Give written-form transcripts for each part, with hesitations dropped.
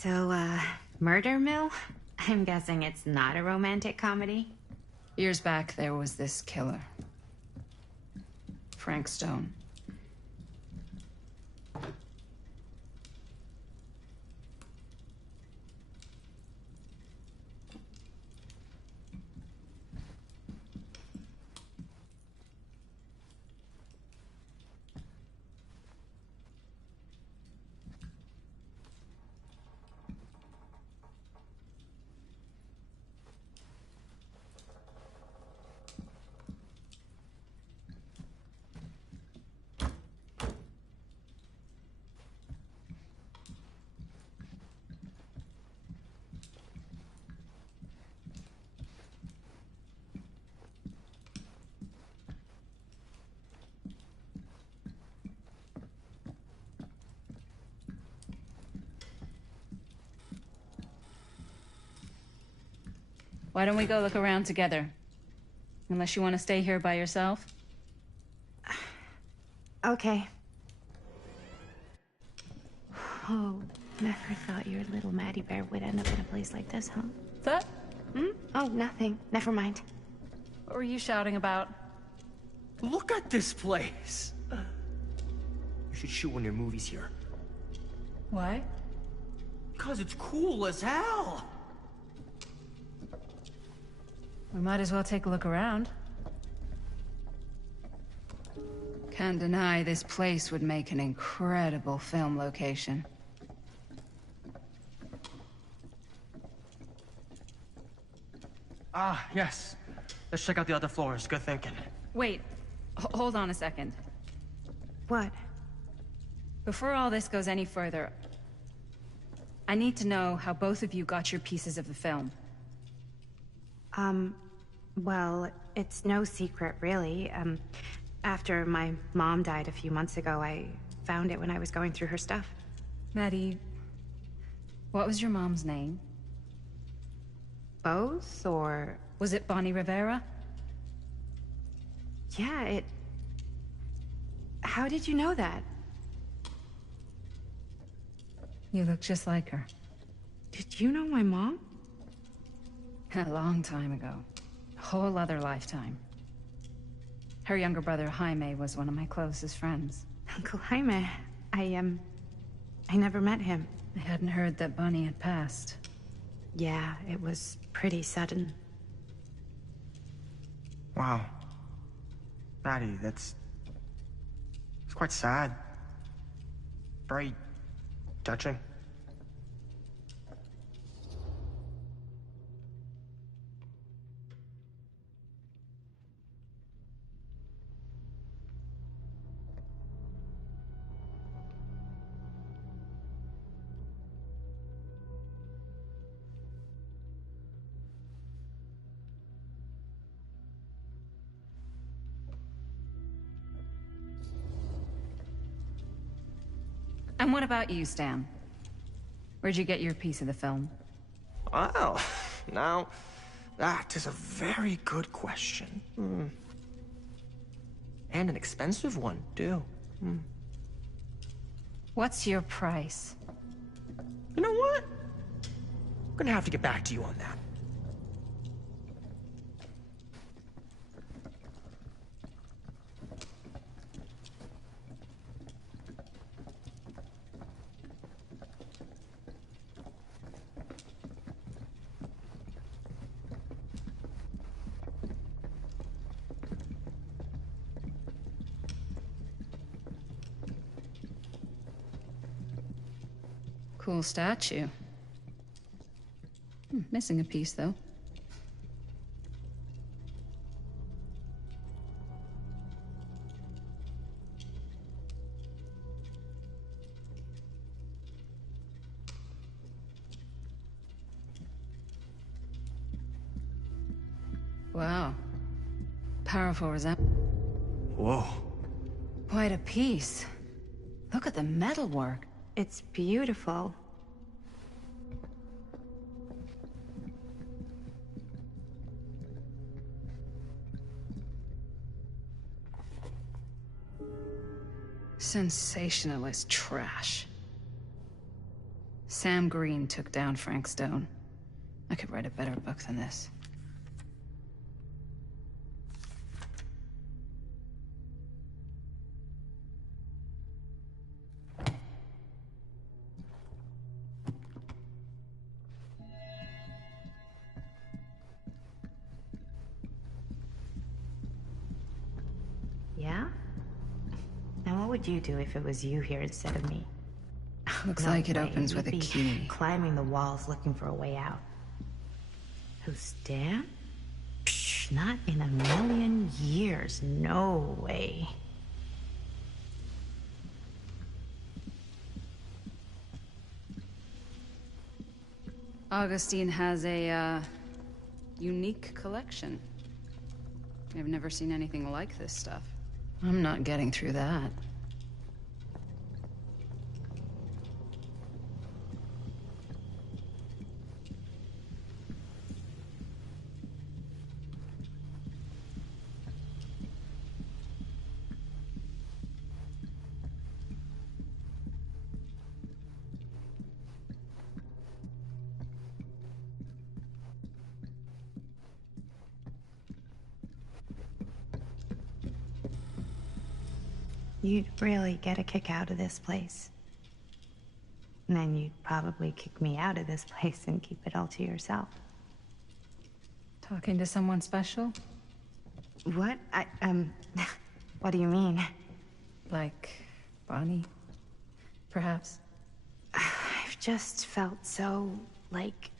So, Murder Mill? I'm guessing it's not a romantic comedy? Years back, there was this killer. Frank Stone. Why don't we go look around together? Unless you want to stay here by yourself? Okay. Oh, never thought your little Maddie Bear would end up in a place like this, huh? That? Hmm? Oh, nothing. Never mind. What were you shouting about? Look at this place! You should shoot one of your movies here. Why? Because it's cool as hell! We might as well take a look around. Can't deny this place would make an incredible film location. Ah, yes. Let's check out the other floors. Good thinking. Wait, hold on a second. What? Before all this goes any further, I need to know how both of you got your pieces of the film. Well, it's no secret, really. After my mom died a few months ago, I found it when I was going through her stuff. Maddie, what was your mom's name? Both, or... Was it Bonnie Rivera? Yeah, it... How did you know that? You look just like her. Did you know my mom? A long time ago. A whole other lifetime. Her younger brother, Jaime, was one of my closest friends. Uncle Jaime, I never met him. I hadn't heard that Bonnie had passed. Yeah, it was pretty sudden. Wow. Maddie, it's quite sad. Very touching. And what about you, Stan? Where'd you get your piece of the film? Well, now, that is a very good question. And an expensive one, too. What's your price? You know what? I'm gonna have to get back to you on that. Cool statue. Missing a piece, though. Wow. Powerful resemblance. Whoa. Quite a piece. Look at the metalwork. It's beautiful. Sensationalist trash. Sam Green took down Frank Stone. I could write a better book than this. Yeah? Now what would you do if it was you here instead of me? Looks No like it way. opens with a You'd be key. climbing the walls looking for a way out. Who, Stan? Psh, not in a million years. No way. Augustine has a, unique collection. I've never seen anything like this stuff. I'm not getting through that. You'd really get a kick out of this place. And then you'd probably kick me out of this place and keep it all to yourself. Talking to someone special? What? What do you mean? Like Bonnie, perhaps? I've just felt so, like,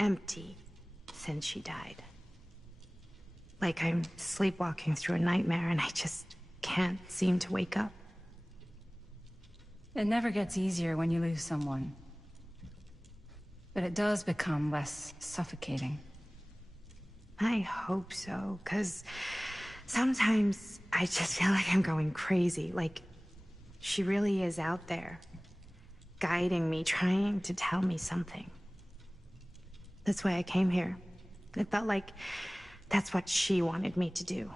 empty since she died. Like I'm sleepwalking through a nightmare and I just can't seem to wake up. It never gets easier when you lose someone. But it does become less suffocating. I hope so, 'cause sometimes I just feel like I'm going crazy. Like, she really is out there, guiding me, trying to tell me something. That's why I came here. It felt like that's what she wanted me to do.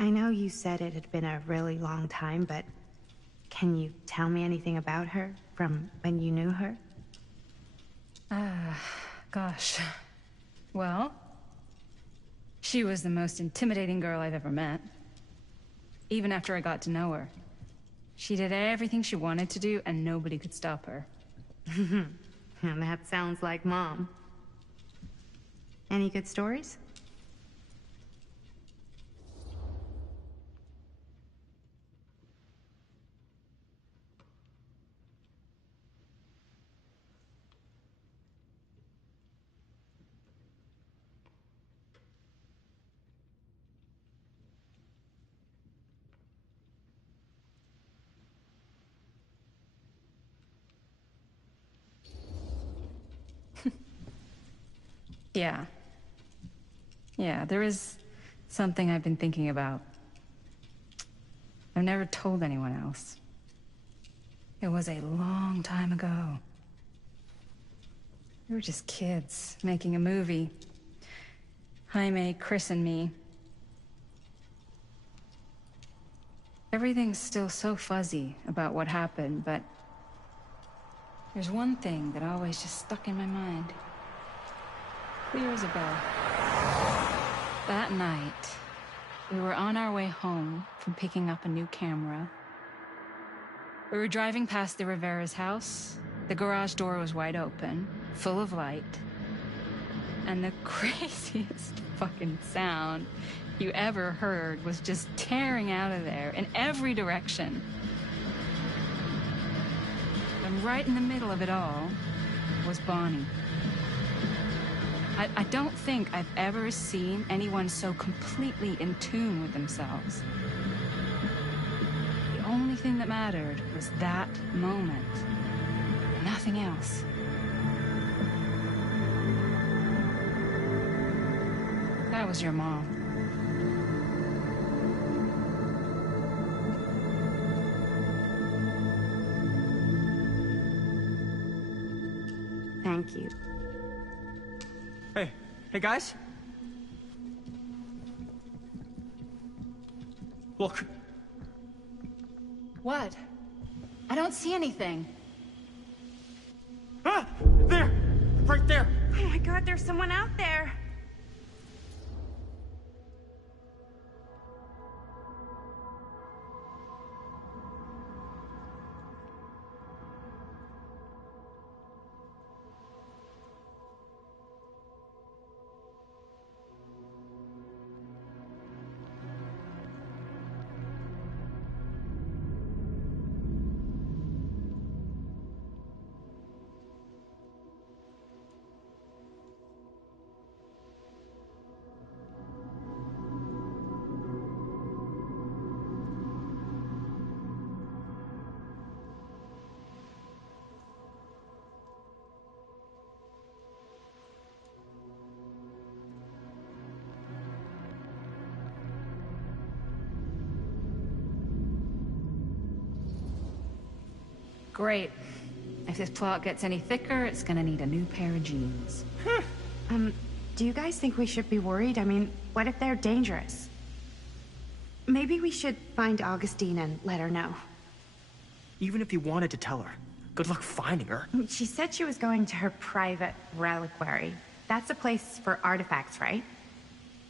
I know you said it had been a really long time, but can you tell me anything about her from when you knew her? Gosh. Well, she was the most intimidating girl I've ever met. Even after I got to know her. She did everything she wanted to do, and nobody could stop her. And that sounds like Mom. Any good stories? Yeah. Yeah, there is something I've been thinking about. I've never told anyone else. It was a long time ago. We were just kids, making a movie. Jaime, Chris, and me. Everything's still so fuzzy about what happened, but there's one thing that always just stuck in my mind. Clear as a bell. That night, we were on our way home from picking up a new camera. We were driving past the Rivera's house. The garage door was wide open, full of light. And the craziest fucking sound you ever heard was just tearing out of there in every direction. And right in the middle of it all was Bonnie. I don't think I've ever seen anyone so completely in tune with themselves. The only thing that mattered was that moment. Nothing else. That was your mom. Thank you. Hey guys? Look. What? I don't see anything. Ah! There! Right there! Oh my god, there's someone out there. Great. If this plot gets any thicker, it's gonna need a new pair of jeans. Do you guys think we should be worried? I mean, what if they're dangerous? Maybe we should find Augustine and let her know. Even if you wanted to tell her, good luck finding her. She said she was going to her private reliquary. That's a place for artifacts, right?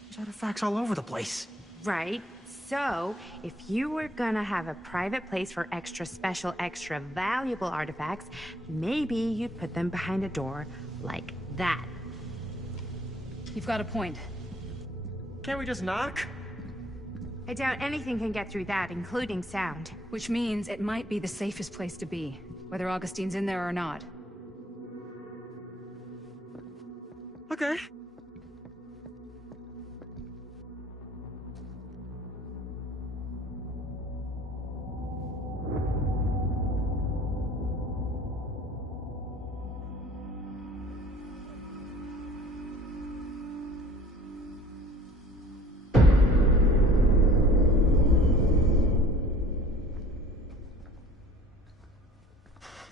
There's artifacts all over the place. Right. So, if you were gonna have a private place for extra special, extra valuable artifacts, maybe you'd put them behind a door like that. You've got a point. Can't we just knock? I doubt anything can get through that, including sound. Which means it might be the safest place to be, whether Augustine's in there or not. Okay.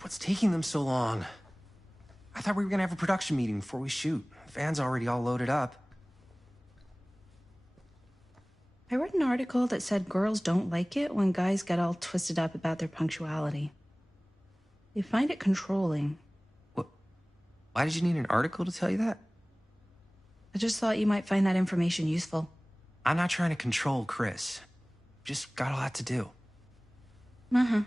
What's taking them so long? I thought we were gonna have a production meeting before we shoot. The van's already all loaded up. I read an article that said girls don't like it when guys get all twisted up about their punctuality. They find it controlling. What? Why did you need an article to tell you that? I just thought you might find that information useful. I'm not trying to control Chris. Just got a lot to do. Uh-huh.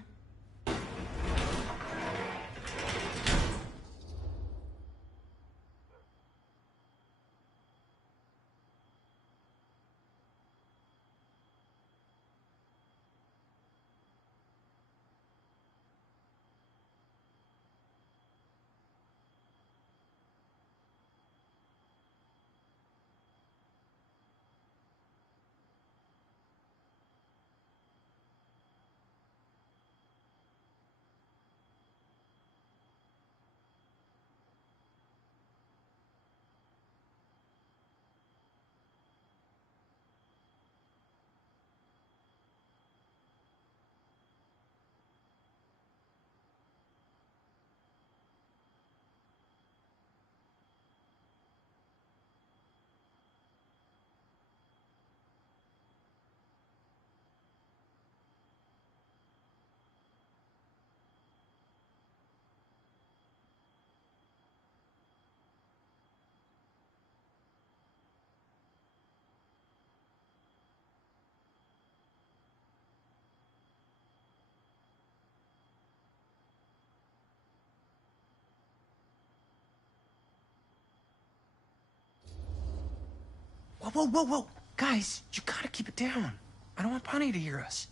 Whoa, whoa, whoa, whoa! Guys, you gotta keep it down. I don't want Bunny to hear us.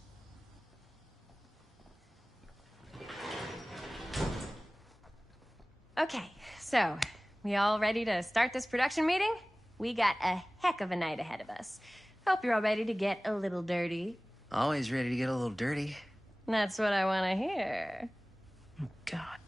Okay, so, we all ready to start this production meeting? We got a heck of a night ahead of us. Hope you're all ready to get a little dirty. Always ready to get a little dirty. That's what I want to hear. Oh, God.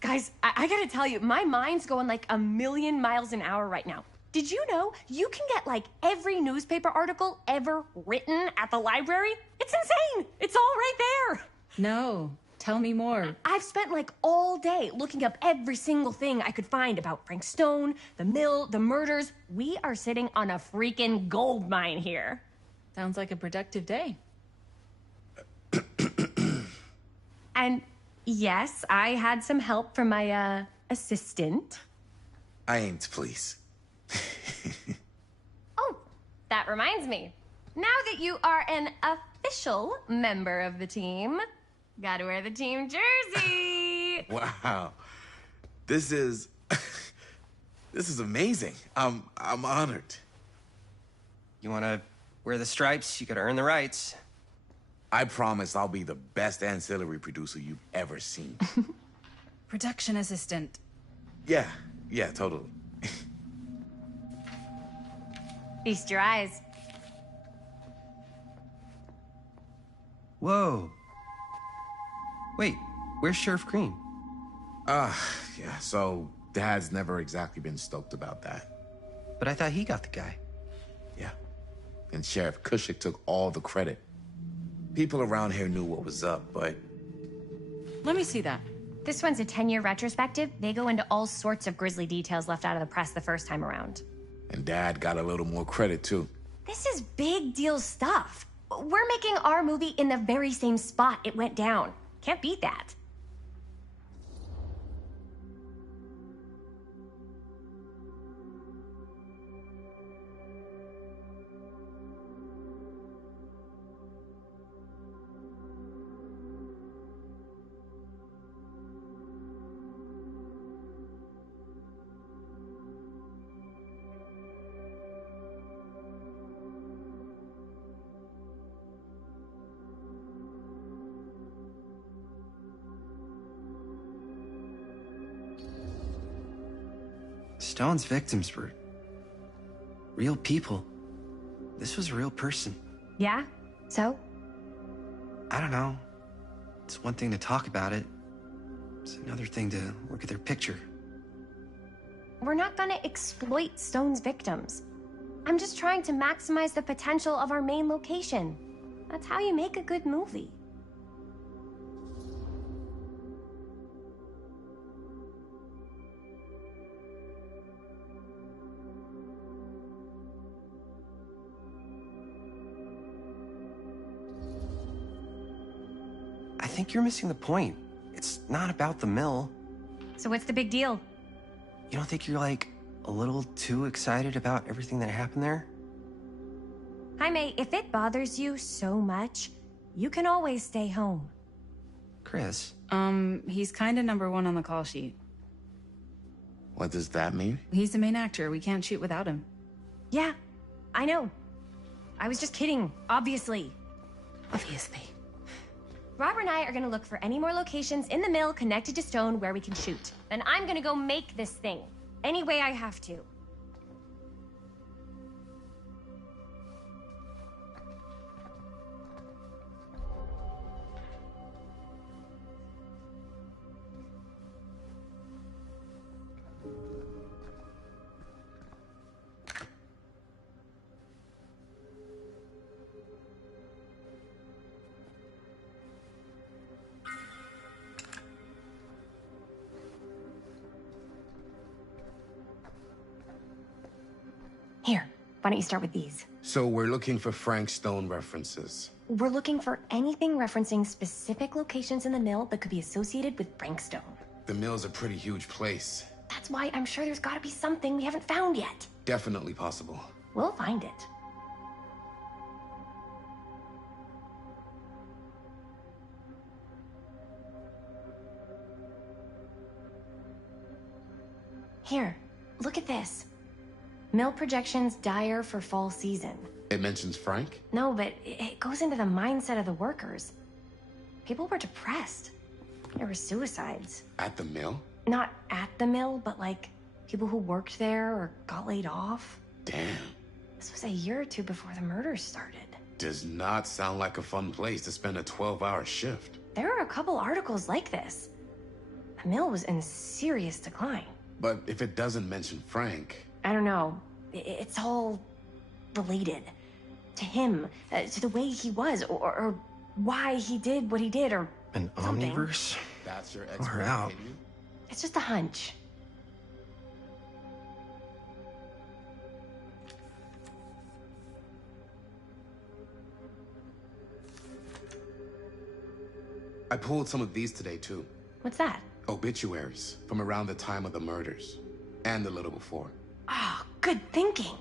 Guys, I gotta tell you, my mind's going like a million miles an hour right now. Did you know you can get like every newspaper article ever written at the library? It's insane! It's all right there! No. Tell me more. I've spent like all day looking up every single thing I could find about Frank Stone, the mill, the murders. We are sitting on a freaking gold mine here. Sounds like a productive day. And yes, I had some help from my, assistant. I aim to please. Oh, that reminds me. Now that you are an official member of the team, gotta wear the team jersey. Wow. This is... this is amazing. I'm honored. You wanna wear the stripes, you gotta earn the rights. I promise I'll be the best ancillary producer you've ever seen. Production assistant. Yeah, totally. Feast your eyes. Whoa. Wait, where's Sheriff Green? Yeah, so Dad's never exactly been stoked about that. But I thought he got the guy. Yeah. And Sheriff Cushik took all the credit. People around here knew what was up, but... Let me see that. This one's a 10-year retrospective. They go into all sorts of grisly details left out of the press the first time around. And Dad got a little more credit, too. This is big deal stuff. We're making our movie in the very same spot it went down. Can't beat that. Stone's victims were real people. This was a real person. Yeah? So? I don't know. It's one thing to talk about it. It's another thing to look at their picture. We're not gonna exploit Stone's victims. I'm just trying to maximize the potential of our main location. That's how you make a good movie. I think you're missing the point. It's not about the mill. So what's the big deal? You don't think you're, like, a little too excited about everything that happened there? Jaime, if it bothers you so much, you can always stay home. Chris? He's kinda number one on the call sheet. What does that mean? He's the main actor. We can't shoot without him. Yeah, I know. I was just kidding, obviously. Obviously. Robert and I are gonna look for any more locations in the mill connected to Stone where we can shoot. Then I'm gonna go make this thing. Any way I have to. Here, why don't you start with these? So we're looking for Frank Stone references. We're looking for anything referencing specific locations in the mill that could be associated with Frank Stone. The mill's a pretty huge place. That's why I'm sure there's gotta be something we haven't found yet. Definitely possible. We'll find it. Here, look at this. Mill projections dire for fall season. It mentions Frank? No, but it goes into the mindset of the workers. People were depressed. There were suicides. At the mill? Not at the mill, but like people who worked there or got laid off. Damn. This was a year or two before the murders started. Does not sound like a fun place to spend a 12-hour shift. There are a couple articles like this. The mill was in serious decline. But if it doesn't mention Frank... I don't know. It's all related. To him, to the way he was, or why he did what he did, or An something. omniverse? That's your Far expert out. opinion? It's just a hunch. I pulled some of these today, too. What's that? Obituaries from around the time of the murders, and a little before. Oh, good thinking.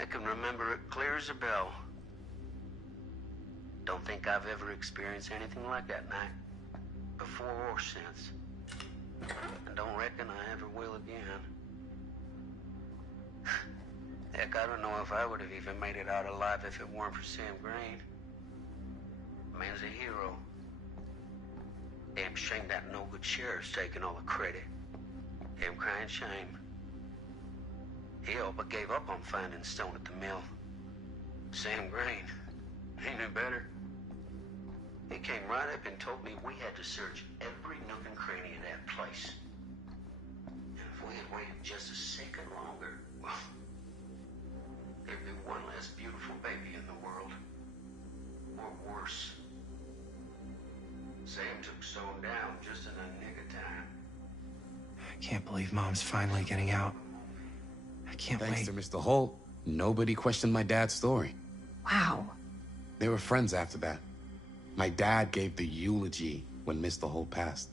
I can remember it clear as a bell. Don't think I've ever experienced anything like that night, before or since. And don't reckon I ever will again. Heck, I don't know if I would have even made it out alive if it weren't for Sam Green. Man's a hero. Damn shame that no-good sheriff's taking all the credit. Damn crying shame. He all but gave up on finding Stone at the mill. Sam Green, he knew better. He came right up and told me we had to search every nook and cranny of that place. And if we had waited just a second longer, well, there'd be one less beautiful baby in the world. Or worse. Sam took Stone down just in the nick of time. I can't believe Mom's finally getting out. I can't wait. Thanks to Mr. Holt, nobody questioned my dad's story. Wow. They were friends after that. My dad gave the eulogy when Mr. Holt passed.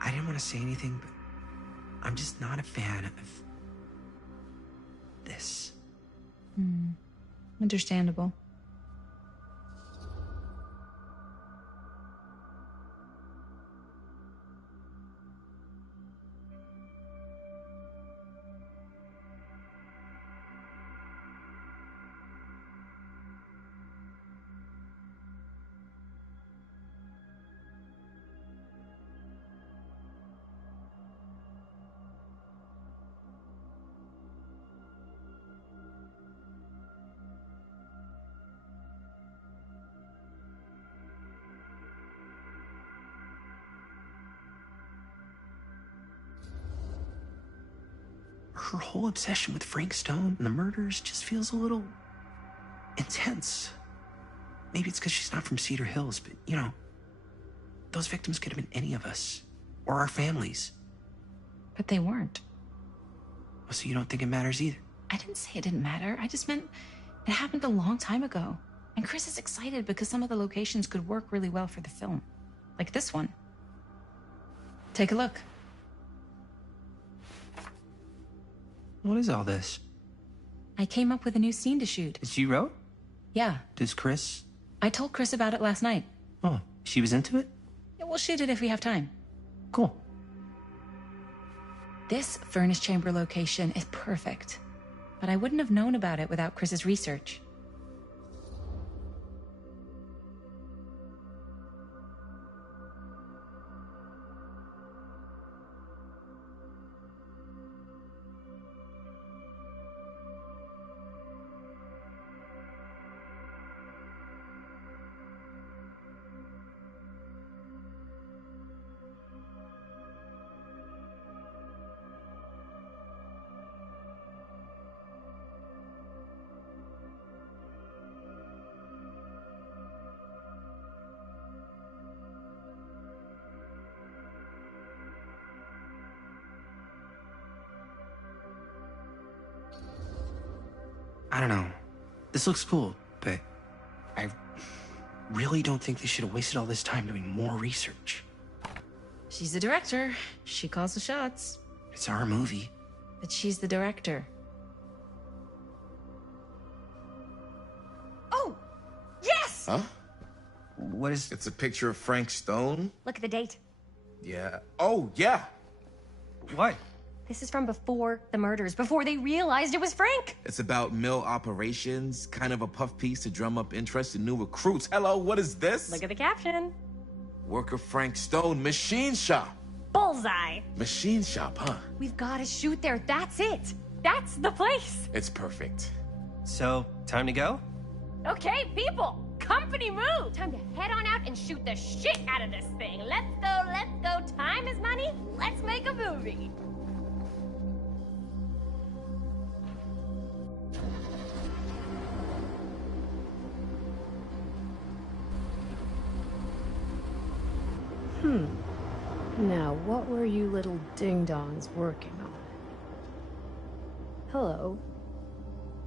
I didn't want to say anything, but I'm just not a fan of this. Understandable. Her whole obsession with Frank Stone and the murders just feels a little intense. Maybe it's because she's not from Cedar Hills, but, you know, those victims could have been any of us, or our families. But they weren't. So you don't think it matters either? I didn't say it didn't matter. I just meant it happened a long time ago. And Chris is excited because some of the locations could work really well for the film. Like this one. Take a look. What is all this? I came up with a new scene to shoot. That you wrote? Yeah. Does Chris? I told Chris about it last night. Oh, she was into it? Yeah, we'll shoot it if we have time. Cool. This furnace chamber location is perfect. But I wouldn't have known about it without Chris's research. I don't know. This looks cool, but I really don't think they should have wasted all this time doing more research. She's the director. She calls the shots. It's our movie. But she's the director. Oh! Yes! Huh? What is... It's a picture of Frank Stone? Look at the date. Yeah. Oh, yeah! What? This is from before the murders, before they realized it was Frank. It's about mill operations, kind of a puff piece to drum up interest in new recruits. Hello, what is this? Look at the caption. Worker Frank Stone, machine shop. Bullseye. Machine shop, huh? We've got to shoot there. That's it. That's the place. It's perfect. So, time to go? Okay, people. Company move. Time to head on out and shoot the shit out of this thing. Let's go, let's go. Time is money. Let's make a movie. Now, what were you little ding-dongs working on? Hello.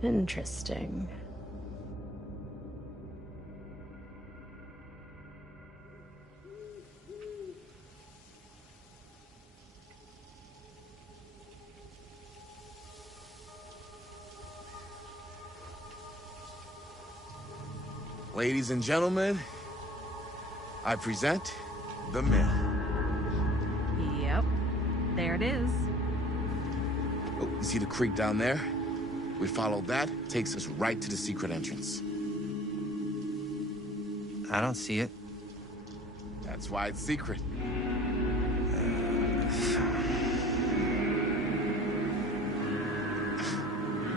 Interesting. Ladies and gentlemen, I present The Mill. Yep. There it is. Oh, you see the creek down there? We follow that, takes us right to the secret entrance. I don't see it. That's why it's secret.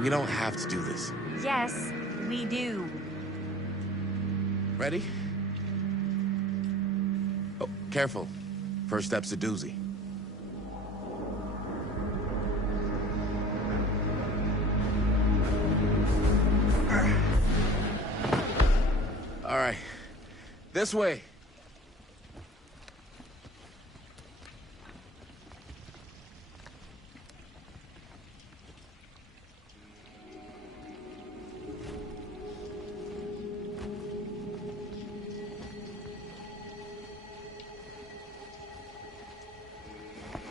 We don't have to do this. Yes, we do. Ready? Oh, careful. First step's a doozy. All right. This way.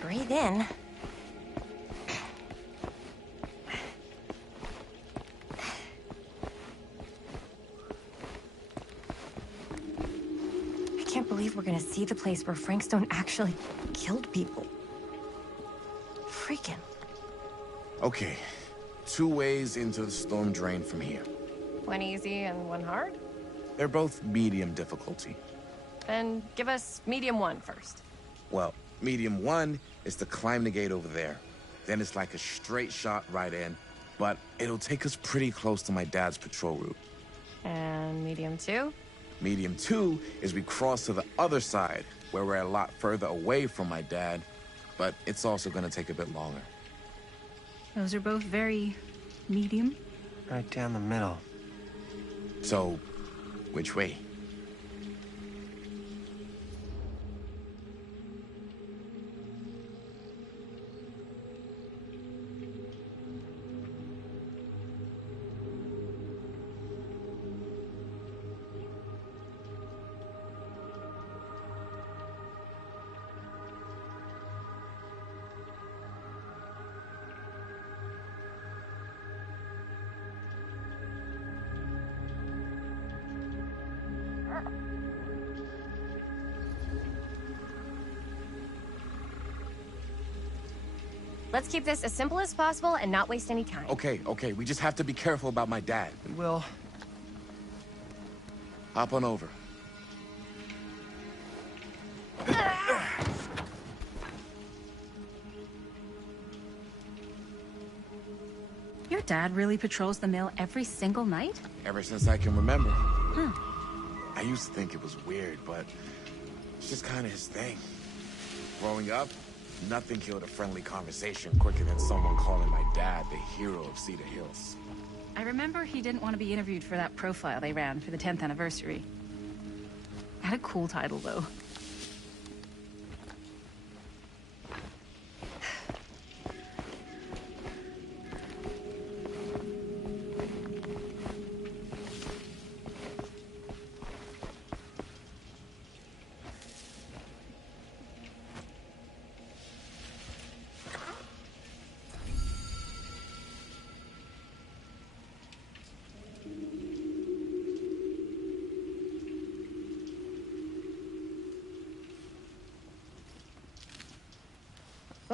Breathe in. I can't believe we're gonna see the place where Frank Stone actually killed people. Freaking. Okay. 2 ways into the storm drain from here. One easy and one hard? They're both medium difficulty. Then give us medium one first. Well, medium 1 is to climb the gate over there. Then it's like a straight shot right in, but it'll take us pretty close to my dad's patrol route. And medium two? Medium 2 is we cross to the other side, where we're a lot further away from my dad, but it's also gonna take a bit longer. Those are both very medium. Right down the middle. So, which way? Let's keep this as simple as possible and not waste any time. Okay, we just have to be careful about my dad. We will. Hop on over. Your dad really patrols the mill every single night? Ever since I can remember. I used to think it was weird, but it's just kind of his thing. Growing up, nothing killed a friendly conversation quicker than someone calling my dad the hero of Cedar Hills. I remember he didn't want to be interviewed for that profile they ran for the 10th anniversary. Had a cool title, though.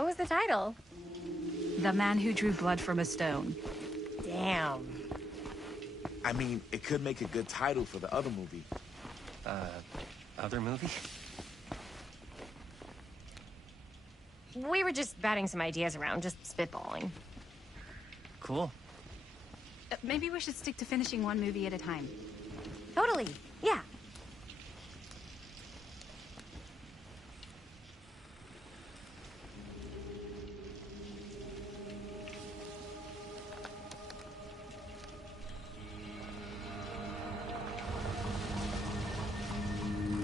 What was the title? The Man Who Drew Blood from a Stone. Damn. I mean, it could make a good title for the other movie. Other movie? We were just batting some ideas around, just spitballing. Cool. Maybe we should stick to finishing one movie at a time. Totally. Yeah.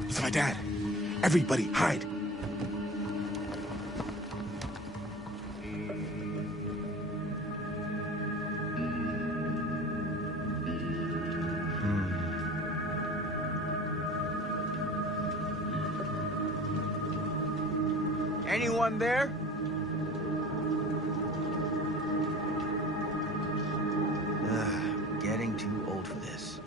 It's my dad. Everybody, hide. Anyone there? Getting too old for this.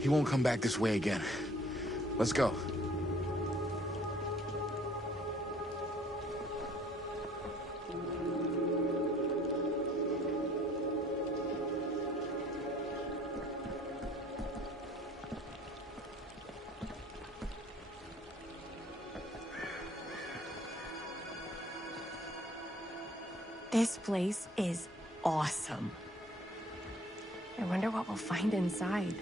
He won't come back this way again. Let's go. This place is awesome. I wonder what we'll find inside.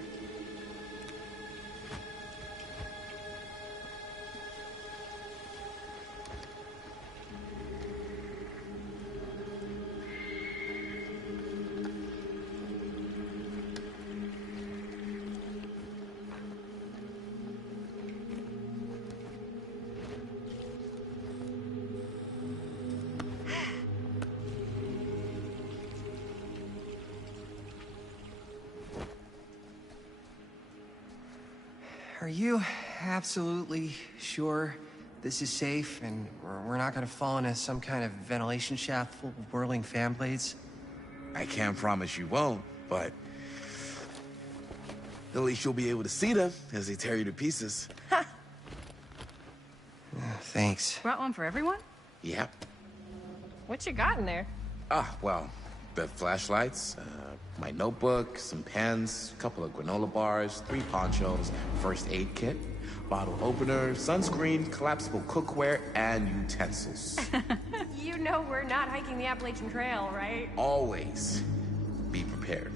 Are you absolutely sure this is safe and we're not gonna fall into some kind of ventilation shaft full of whirling fan blades? I can't promise you won't, but at least you'll be able to see them as they tear you to pieces. Thanks. Brought one for everyone? Yep. What you got in there? Well, the flashlights, my notebook, some pens, a couple of granola bars, 3 ponchos, first aid kit, bottle opener, sunscreen, collapsible cookware, and utensils. You know we're not hiking the Appalachian Trail, right? Always be prepared.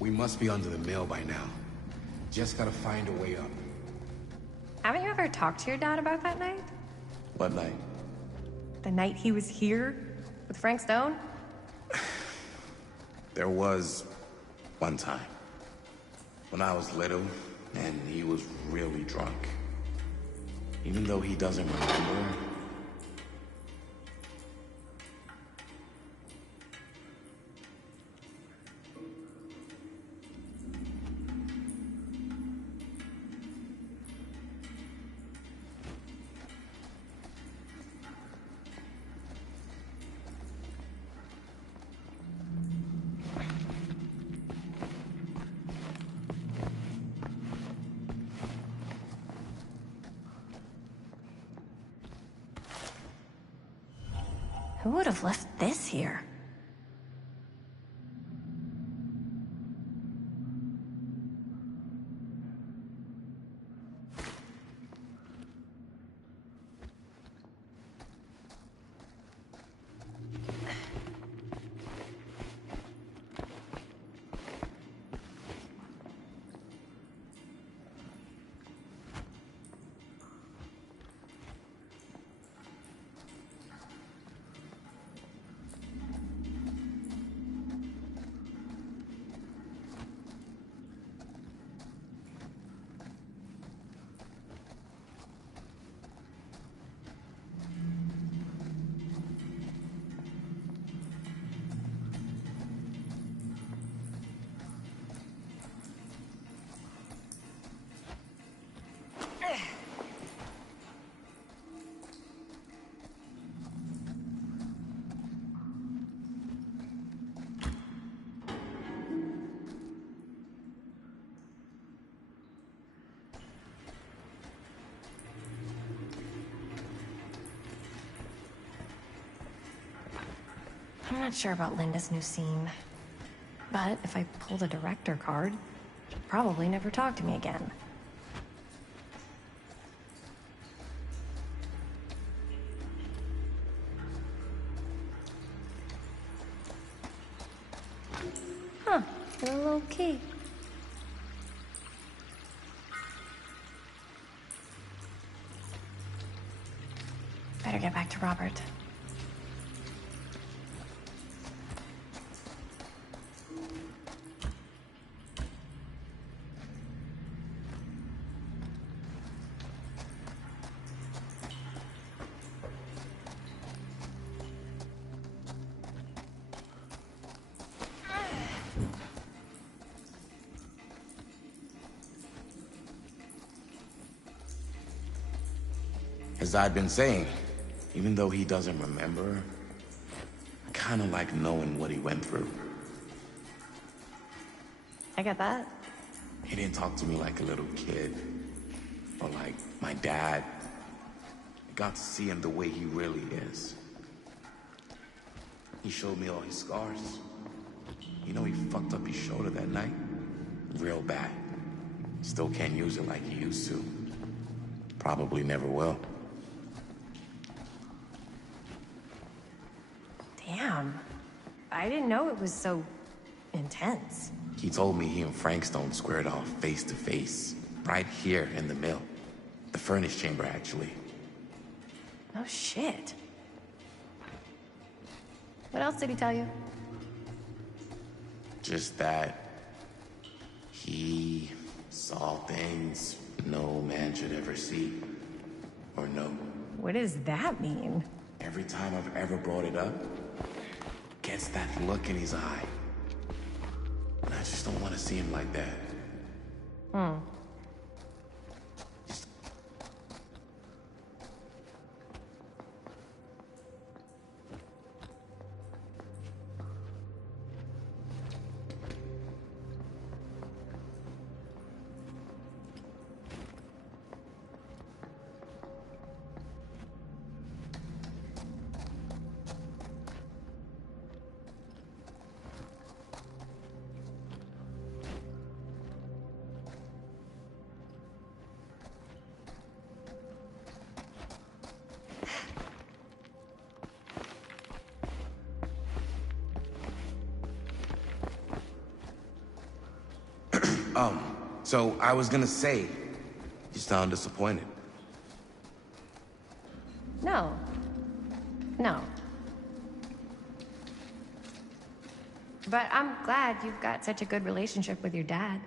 We must be under the mill by now. Just gotta find a way up. Haven't you ever talked to your dad about that night? What night? The night he was here with Frank Stone? There was one time when I was little and he was really drunk. Even though he doesn't remember, Who would have left this here? I'm not sure about Linda's new scene. But if I pull the director card, she'll probably never talk to me again. Huh, a little key. Better get back to Robert. As I've been saying, even though he doesn't remember, I kind of like knowing what he went through. I get that. He didn't talk to me like a little kid, or like my dad. I got to see him the way he really is. He showed me all his scars. You know, he fucked up his shoulder that night. Real bad. Still can't use it like he used to. Probably never will. Damn. I didn't know it was so intense. He told me he and Frankstone squared off face to face, right here in the mill. The furnace chamber, actually. Oh, shit. What else did he tell you? Just that he saw things no man should ever see or know. What does that mean? Every time I've ever brought it up, gets that look in his eye. And I just don't want to see him like that. Hmm. So I was gonna say, you sound disappointed. No. No. But I'm glad you've got such a good relationship with your dad.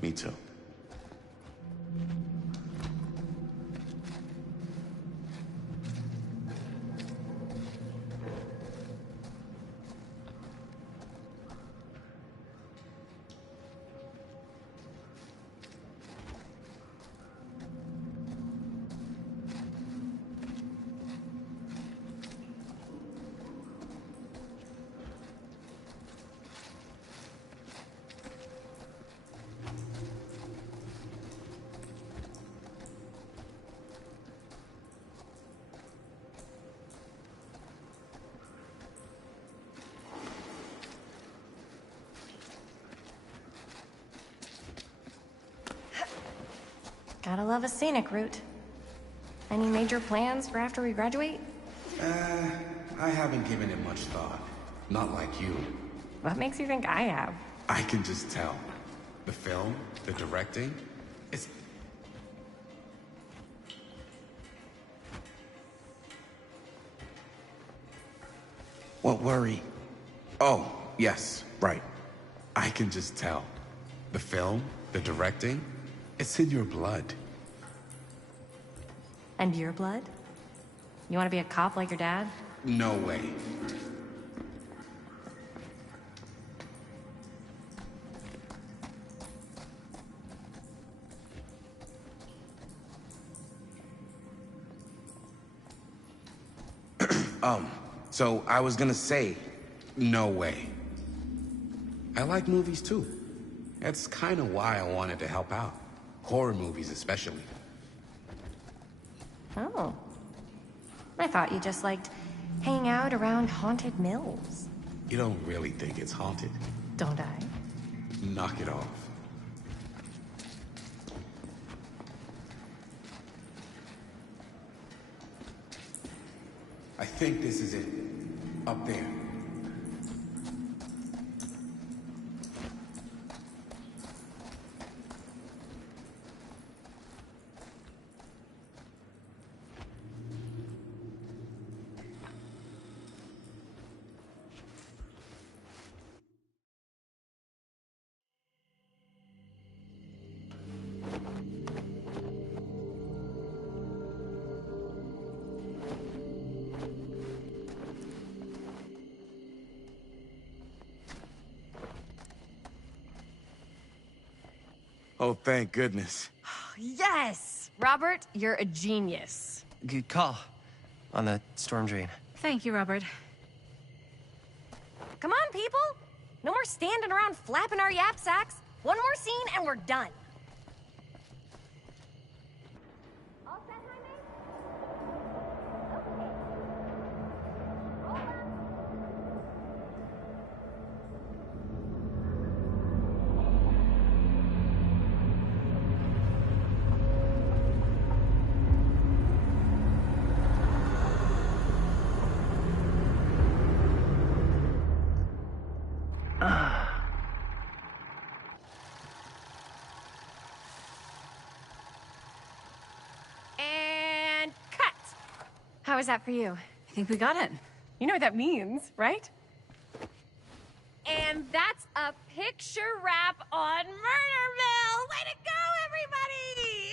Me too. Gotta love a scenic route. Any major plans for after we graduate? I haven't given it much thought. Not like you. What makes you think I have? I can just tell. The film, the directing, it's... What worry? Oh, yes, right. I can just tell. The film, the directing, it's in your blood. And your blood? You want to be a cop like your dad? No way. So I was gonna say, no way. I like movies too. That's kind of why I wanted to help out. Horror movies especially. Oh. I thought you just liked hanging out around haunted mills. You don't really think it's haunted? Don't I? Knock it off. I think this is it. Up there. Oh, thank goodness. Yes! Robert, you're a genius. Good call on the storm drain. Thank you, Robert. Come on, people! No more standing around flapping our yap sacks. One more scene and we're done. All set, and cut! How was that for you? I think we got it. You know what that means, right? And that's a picture wrap on Murder Mill! Way to go, everybody!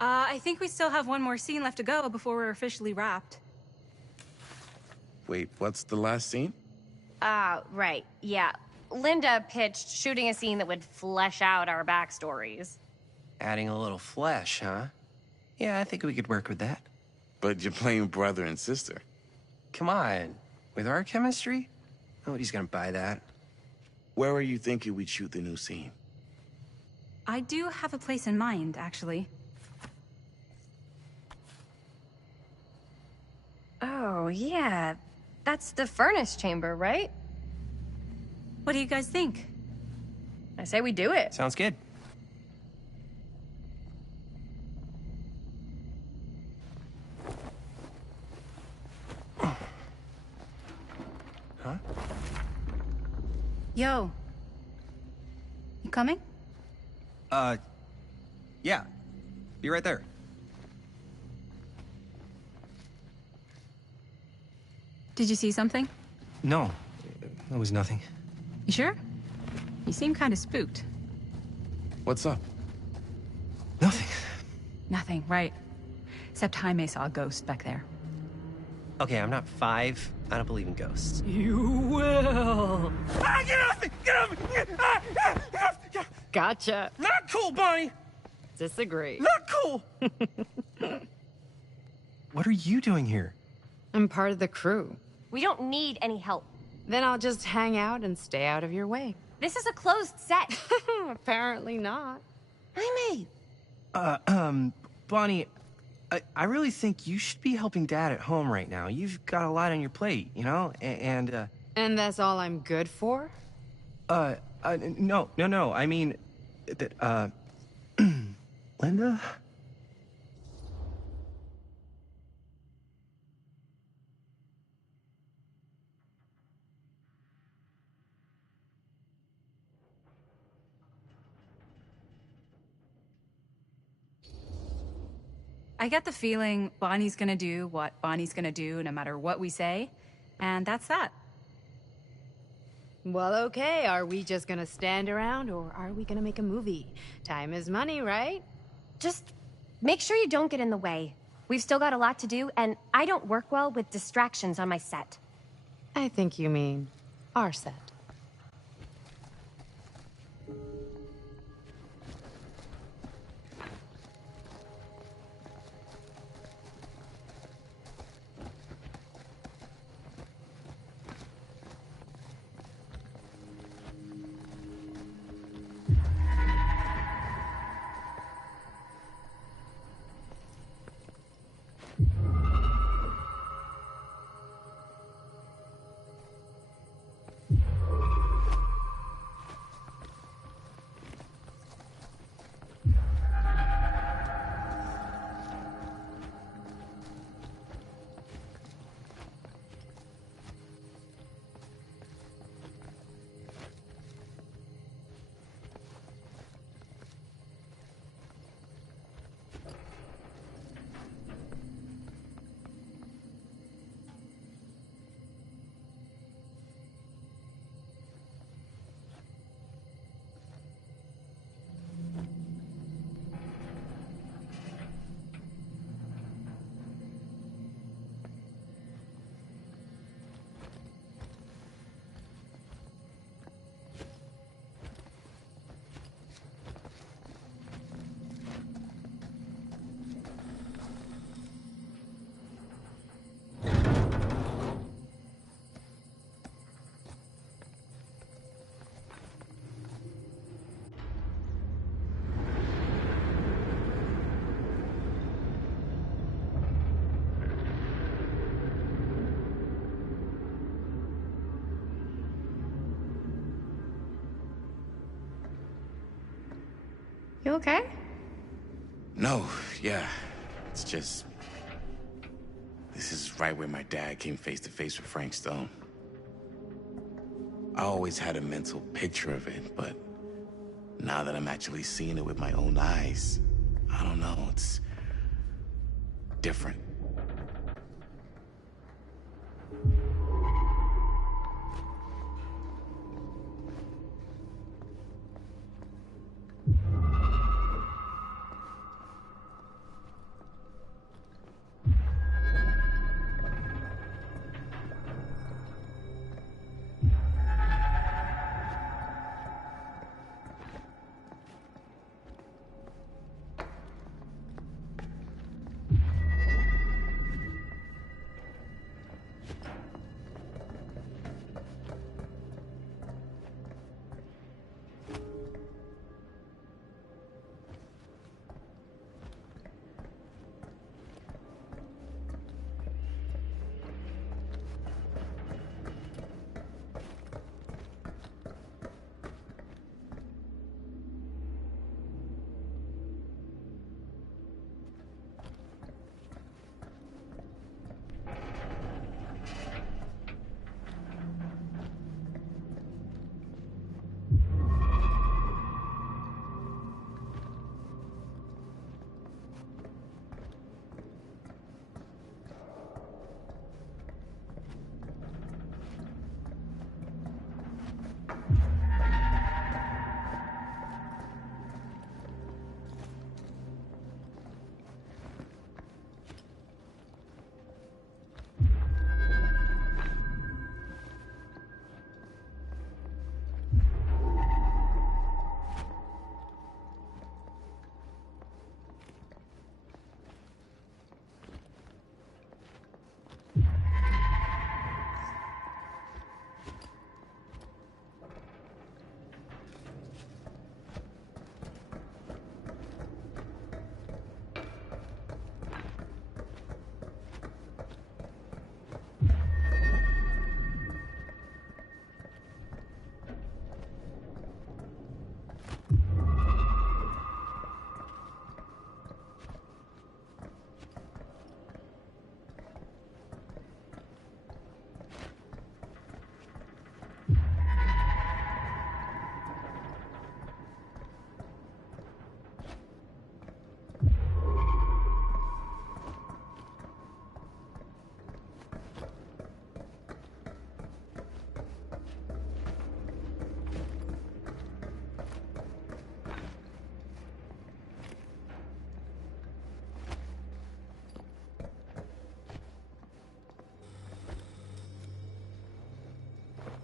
I think we still have one more scene left to go before we're officially wrapped. Wait, what's the last scene? Right, yeah. Linda pitched shooting a scene that would flesh out our backstories. Adding a little flesh, huh? Yeah, I think we could work with that. But you're playing brother and sister. Come on. With our chemistry? Nobody's gonna buy that. Where are you thinking we'd shoot the new scene? I do have a place in mind, actually. Oh, yeah. That's the furnace chamber, right? What do you guys think? I say we do it. Sounds good. Huh? Yo. You coming? Yeah. Be right there. Did you see something? No, that was nothing. You sure? You seem kind of spooked. What's up? Nothing. Nothing, right. Except Jaime saw a ghost back there. Okay, I'm not 5. I don't believe in ghosts. You will. Ah, get off me! Get off me! Gotcha. Not cool, Bonnie! Disagree. Not cool! What are you doing here? I'm part of the crew. We don't need any help. Then I'll just hang out and stay out of your way. This is a closed set. Apparently not. Jaime! Bonnie, I really think you should be helping Dad at home right now. You've got a lot on your plate, you know? And that's all I'm good for? no. I mean, that, Linda? I get the feeling Bonnie's gonna do what Bonnie's gonna do no matter what we say, and that's that. Well, okay. Are we just gonna stand around, or are we gonna make a movie? Time is money, right? Just make sure you don't get in the way. We've still got a lot to do, and I don't work well with distractions on my set. I think you mean our set. You okay? No, yeah. It's just... This is right where my dad came face to face with Frank Stone. I always had a mental picture of it, but now that I'm actually seeing it with my own eyes, I don't know, it's different.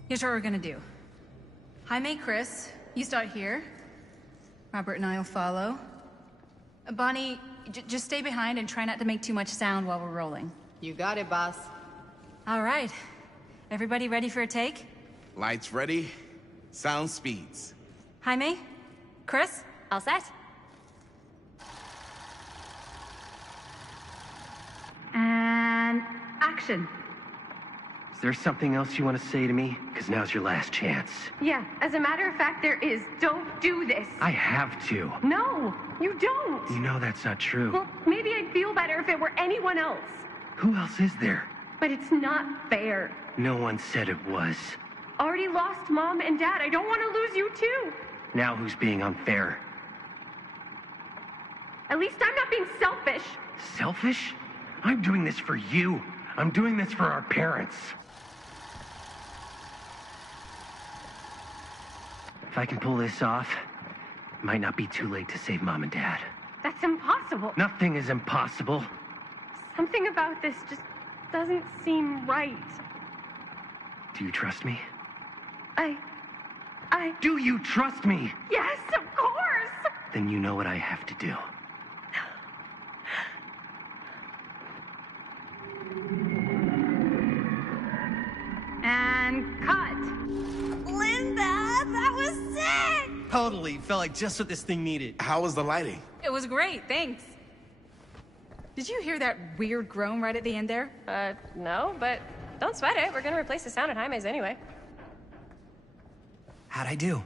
Here's what we're gonna do. Jaime, Chris, you start here. Robert and I will follow. Bonnie, just stay behind and try not to make too much sound while we're rolling. You got it, boss. All right. Everybody ready for a take? Lights ready, sound speeds. Jaime? Chris? All set? And action. Is there something else you want to say to me? Because now's your last chance. Yeah, as a matter of fact, there is. Don't do this. I have to. No, you don't. You know that's not true. Well, maybe I'd feel better if it were anyone else. Who else is there? But it's not fair. No one said it was. Already lost Mom and Dad. I don't want to lose you too. Now who's being unfair? At least I'm not being selfish. Selfish? I'm doing this for you. I'm doing this for our parents. If I can pull this off, it might not be too late to save Mom and Dad. That's impossible. Nothing is impossible. Something about this just doesn't seem right. Do you trust me? I... Do you trust me? Yes, of course! Then you know what I have to do. And cut. Linda, that was sick! Totally. Felt like just what this thing needed. How was the lighting? It was great, thanks. Did you hear that weird groan right at the end there? No, but don't sweat it. We're gonna replace the sound at Jaime's anyway. How'd I do?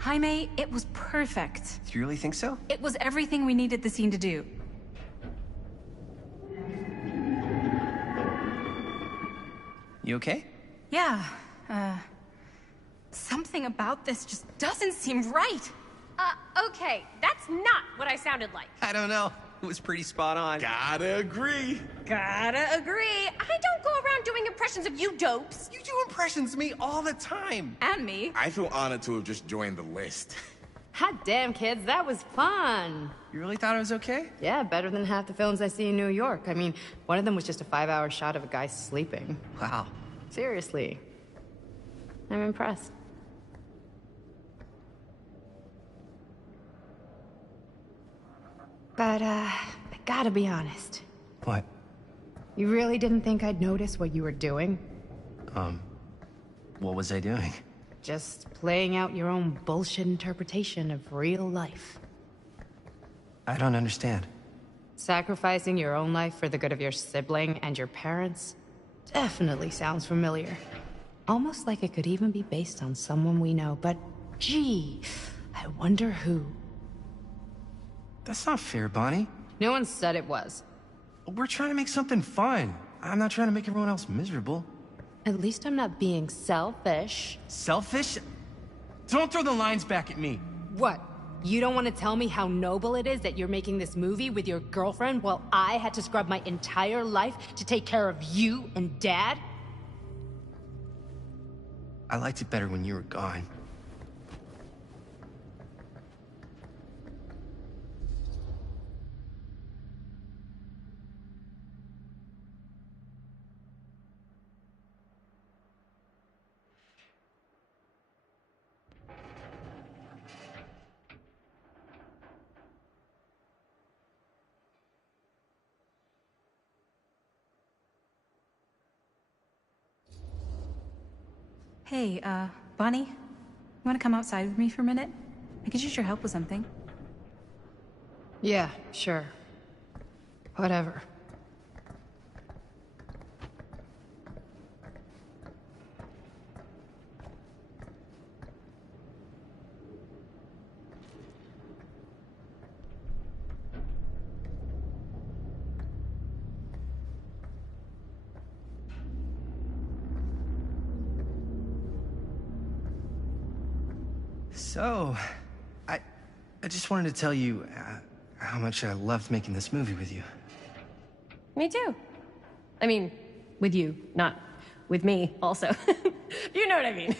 Jaime, it was perfect. Do you really think so? It was everything we needed the scene to do. You okay? Yeah, something about this just doesn't seem right. Okay, that's not what I sounded like. I don't know. It was pretty spot on. Gotta agree. Gotta agree. I don't go around doing impressions of you dopes. You do impressions of me all the time. And me. I feel honored to have just joined the list. Hot damn, kids, that was fun. You really thought it was okay? Yeah, better than half the films I see in New York. I mean, one of them was just a 5-hour shot of a guy sleeping. Wow. Seriously. I'm impressed. But, I gotta be honest. What? You really didn't think I'd notice what you were doing? What was I doing? Just playing out your own bullshit interpretation of real life. I don't understand. Sacrificing your own life for the good of your sibling and your parents definitely sounds familiar. Almost like it could even be based on someone we know, but gee, I wonder who. That's not fair, Bonnie. No one said it was. We're trying to make something fun. I'm not trying to make everyone else miserable. At least I'm not being selfish. Selfish? Don't throw the lines back at me. What? You don't want to tell me how noble it is that you're making this movie with your girlfriend while I had to scrub my entire life to take care of you and Dad? I liked it better when you were gone. Hey, Bonnie, you wanna come outside with me for a minute? I could use your help with something. Yeah, sure. Whatever. So, I just wanted to tell you how much I loved making this movie with you. Me too. I mean, with you, not with me, also. You know what I mean.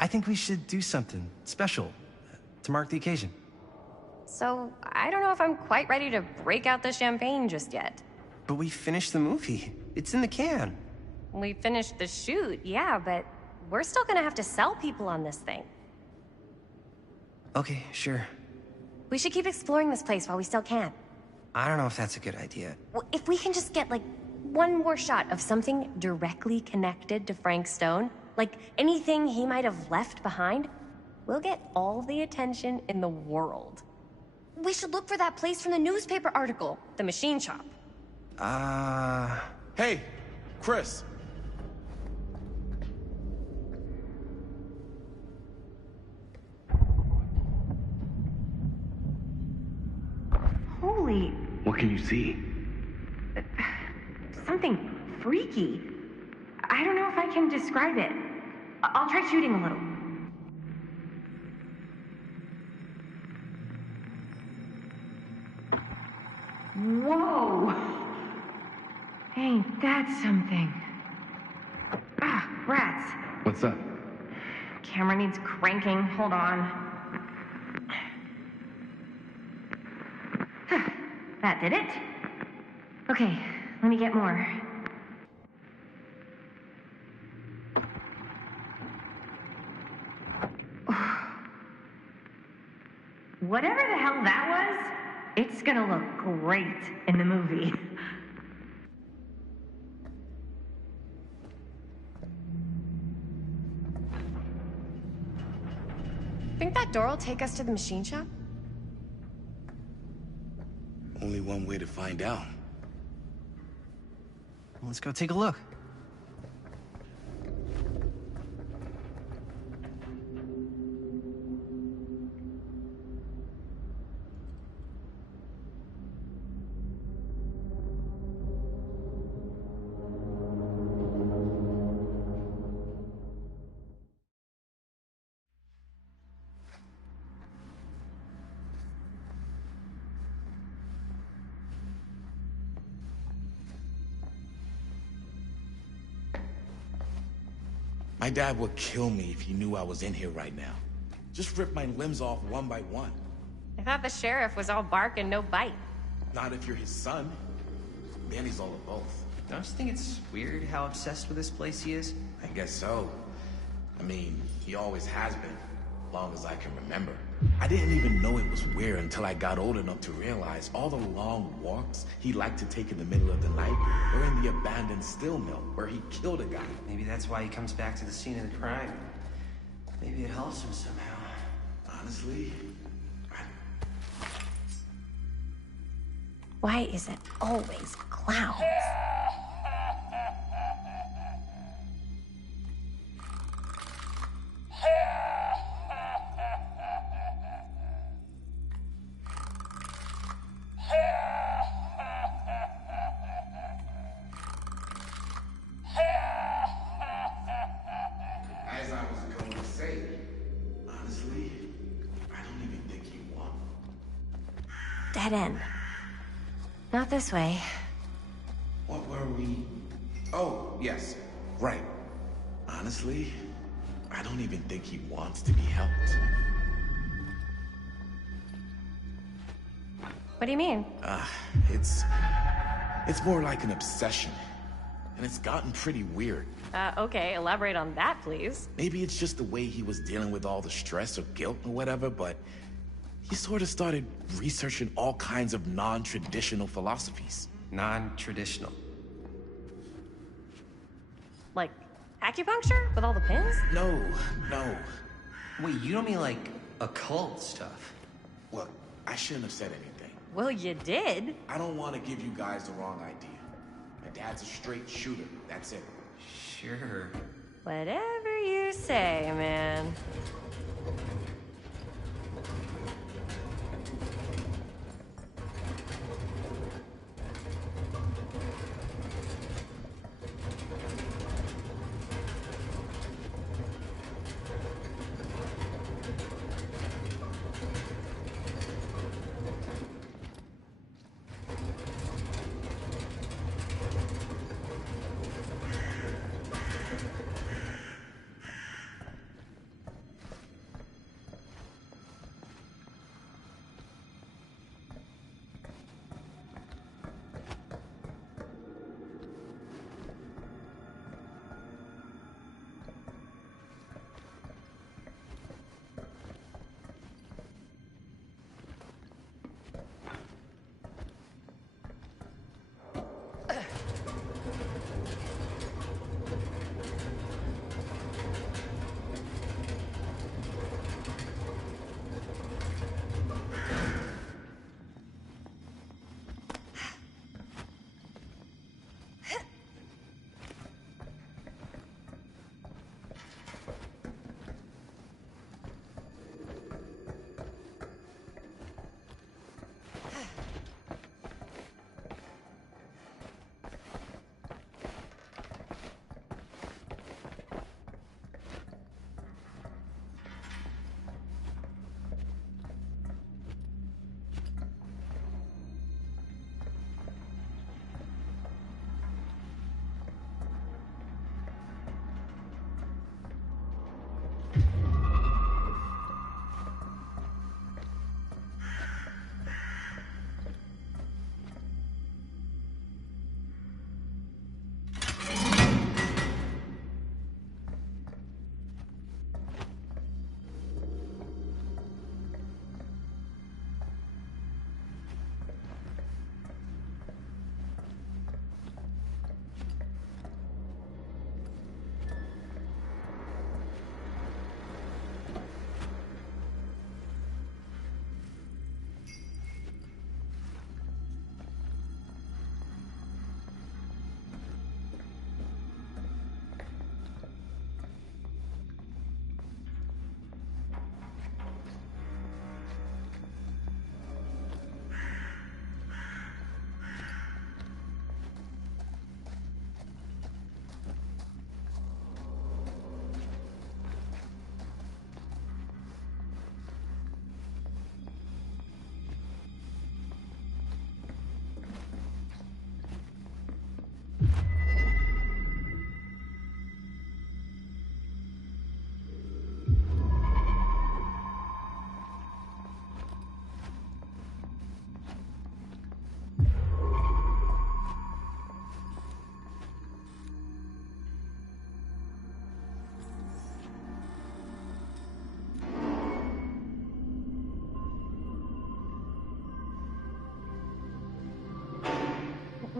I think we should do something special to mark the occasion. So, I don't know if I'm quite ready to break out the champagne just yet. But we finished the movie. It's in the can. We finished the shoot, yeah, but we're still gonna have to sell people on this thing. Okay, sure. We should keep exploring this place while we still can. I don't know if that's a good idea. If we can just get, like, one more shot of something directly connected to Frank Stone, like anything he might have left behind, we'll get all the attention in the world. We should look for that place from the newspaper article, the machine shop. Hey, Chris. Holy... What can you see? something freaky. I don't know if I can describe it. I'll try shooting a little. Whoa! Ain't that something? Ah, rats. What's up? Camera needs cranking. Hold on. That did it? Okay, let me get more. Whatever the hell that was, it's gonna look great in the movie. Think that door will take us to the machine shop? Only one way to find out. Let's go take a look. My dad would kill me if he knew I was in here right now. Just rip my limbs off one by one. I thought the sheriff was all bark and no bite. Not if you're his son. Danny's all of both. Don't you think it's weird how obsessed with this place he is? I guess so. I mean, he always has been, long as I can remember. I didn't even know it was weird until I got old enough to realize all the long walks he liked to take in the middle of the night were in the abandoned steel mill where he killed a guy. Maybe that's why he comes back to the scene of the crime. Maybe it helps him somehow. Honestly, Why is it always clowns? as I was going to say, honestly, I don't even think he won. Dead end. Not this way. What were we? Oh, yes, right. Honestly, I don't even think he wants to be helped. What do you mean? It's more like an obsession. And it's gotten pretty weird. Okay, elaborate on that, please. Maybe it's just the way he was dealing with all the stress or guilt or whatever, but he sort of started researching all kinds of non-traditional philosophies. Non-traditional. Like acupuncture with all the pins? No. Wait, you don't mean like Occult stuff. Look, I shouldn't have said anything. Well, you did. I don't want to give you guys the wrong idea. My dad's a straight shooter. That's it. Sure. Whatever you say, man.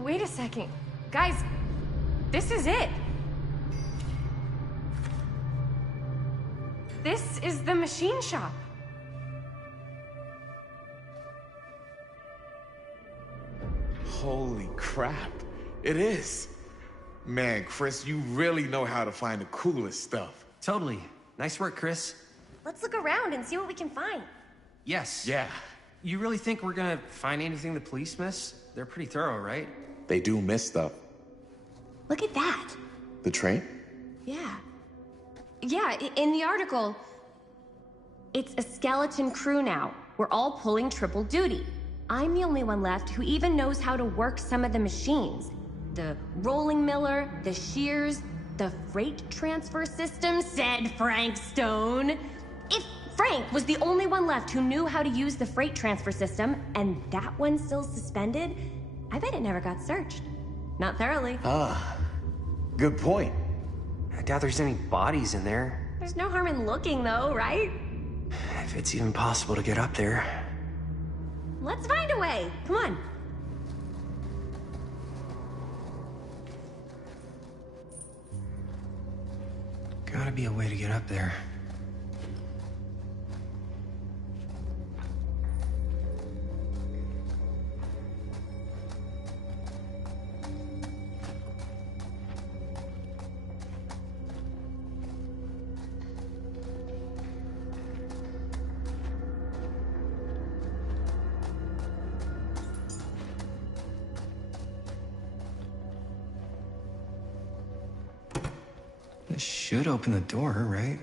Wait a second. Guys, this is it. This is the machine shop. Holy crap. It is. Man, Chris, you really know how to find the coolest stuff. Totally. Nice work, Chris. Let's look around and see what we can find. Yes. Yeah, You really think we're gonna find anything the police miss? They're pretty thorough, right? they do miss stuff. Look at that. The train? Yeah. Yeah, in the article, it's a skeleton crew now. We're all pulling triple duty. I'm the only one left who even knows how to work some of the machines. The rolling miller, the shears, the freight transfer system, said Frank Stone. If Frank was the only one left who knew how to use the freight transfer system, and that one's still suspended, I bet it never got searched. Not thoroughly. Ah, good point. I doubt there's any bodies in there. There's no harm in looking, though, right? If it's even possible to get up there. Let's find a way. Come on. Gotta be a way to get up there. This should open the door, right?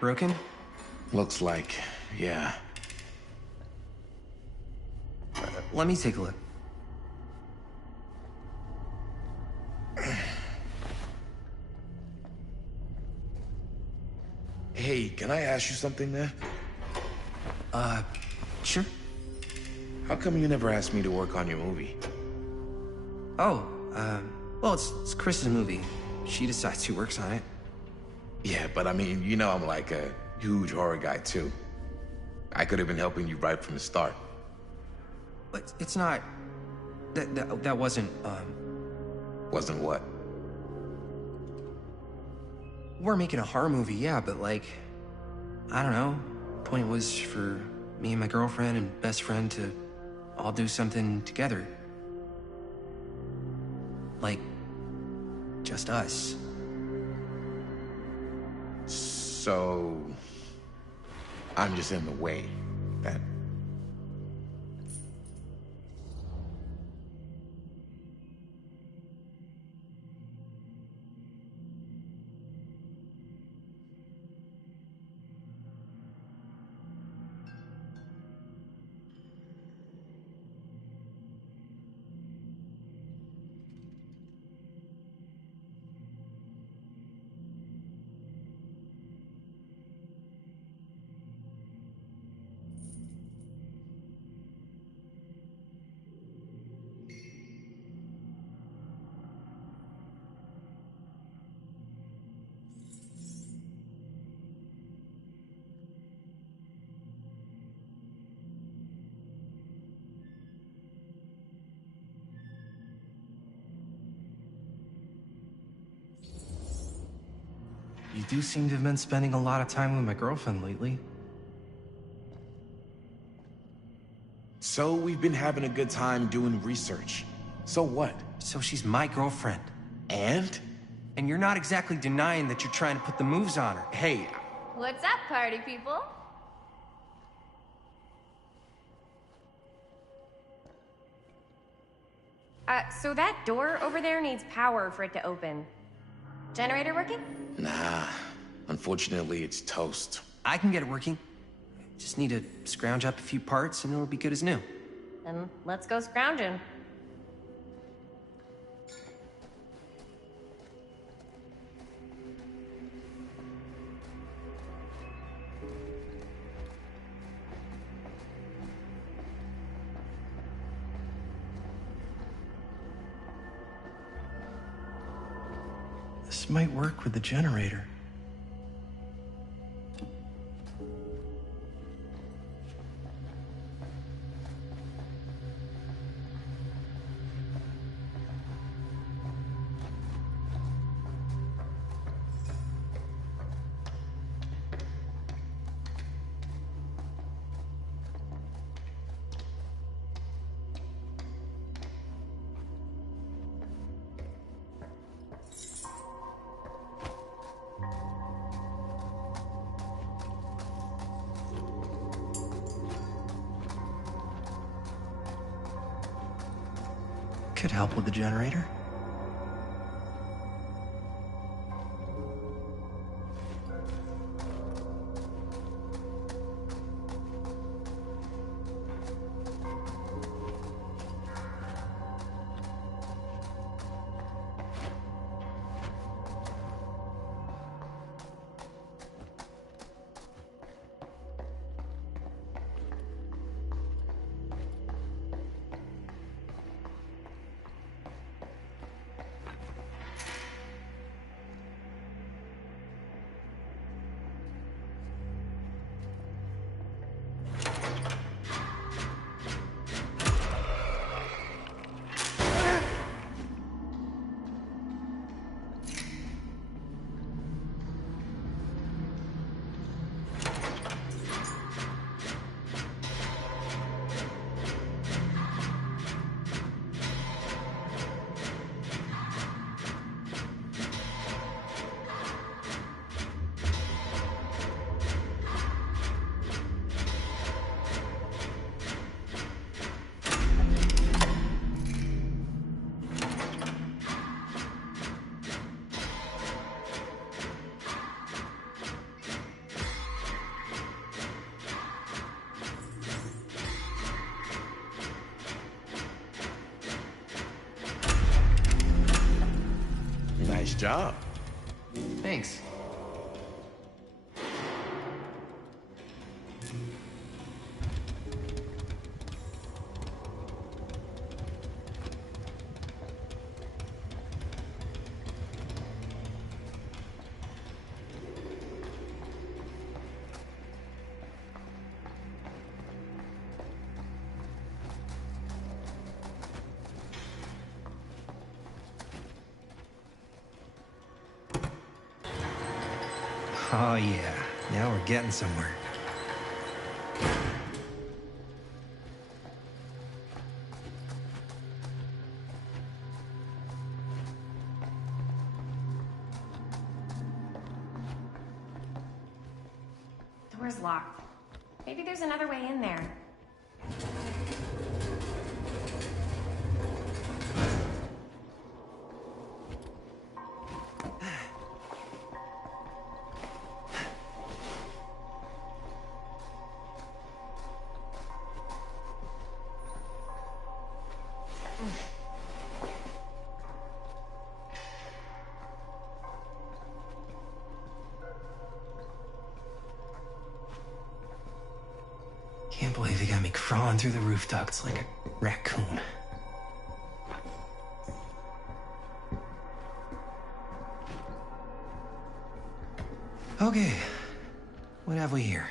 Broken? Looks like, yeah. Let me take a look. Hey, can I ask you something there? Sure. How come you never asked me to work on your movie? Oh, well, it's Chris's movie. She decides who works on it. Yeah, but I mean, you know I'm like a huge horror guy too. I could have been helping you right from the start. But it's not... That wasn't, Wasn't what? We're making a horror movie, yeah, but like... I don't know. Point was for me and my girlfriend and best friend to all do something together. Like... just us. So... I'm just in the way. That... You do seem to have been spending a lot of time with my girlfriend lately. So we've been having a good time doing research. So what? So she's my girlfriend. And? And you're not exactly denying that you're trying to put the moves on her. Hey, What's up, party people? So that door over there needs power for it to open. Generator working? nah. Unfortunately, it's toast. I can get it working. Just need to scrounge up a few parts and it'll be good as new. Then let's go scrounging. This might work with the generator. Could help with the generator. job. Thanks. Oh yeah, now we're getting somewhere. Door's locked. Maybe there's another way in there. Can't believe they got me crawling through the roof ducts like a raccoon. Okay, what have we here?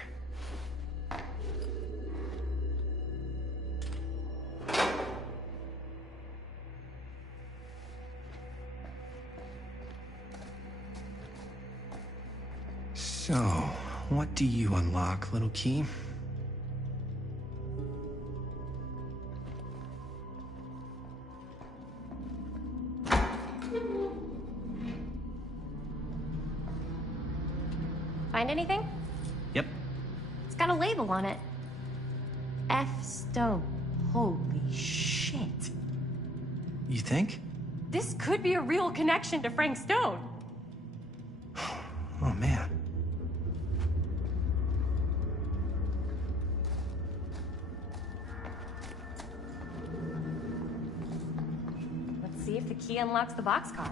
So, what do you unlock, little key? Find anything? Yep. It's got a label on it. F. Stone. Holy shit. You think? This could be a real connection to Frank Stone. Oh man. Let's see if the key unlocks the boxcar.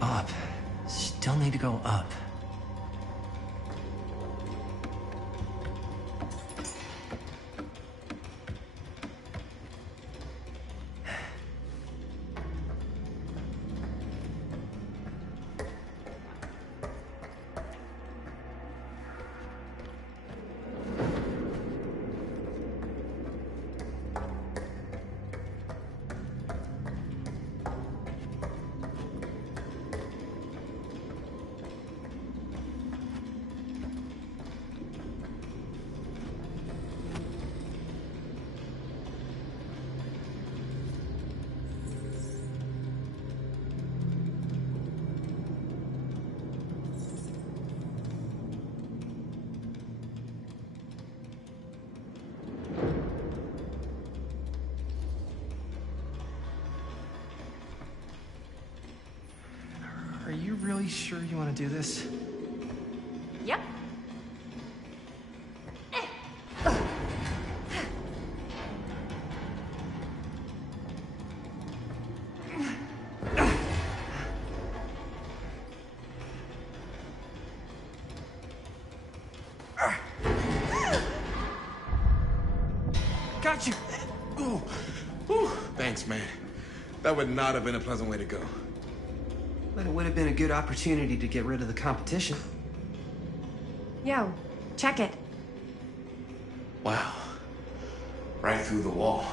Up. Still need to go up. really sure you want to do this? Yep. Got you! Ooh. Ooh. Thanks, man. That would not have been a pleasant way to go. But it would have been a good opportunity to get rid of the competition. Yo, check it. Wow. Right through the wall.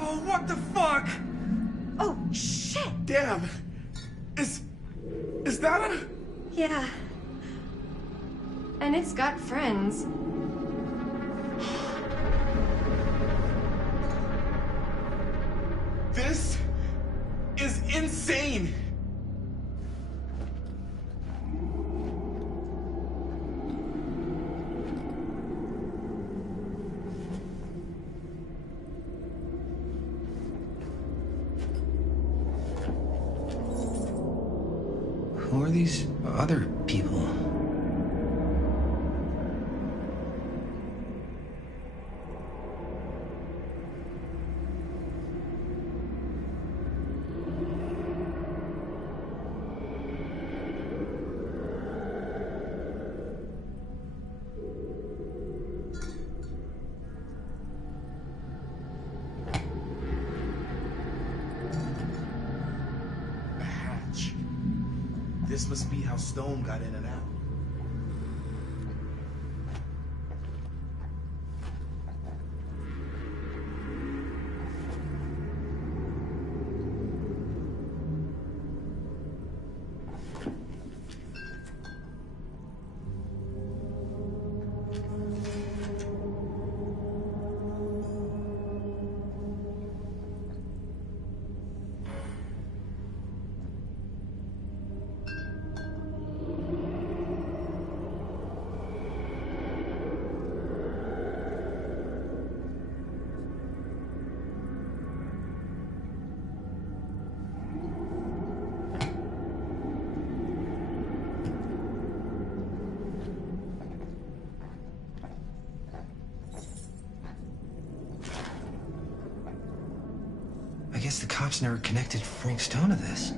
Oh, what the fuck? Oh, shit! Damn. Is that a... Yeah. And it's got friends. This is insane. Who are these other people? A hatch. This must be how Stone got in and out. I guess the cops never connected Frank Stone to this.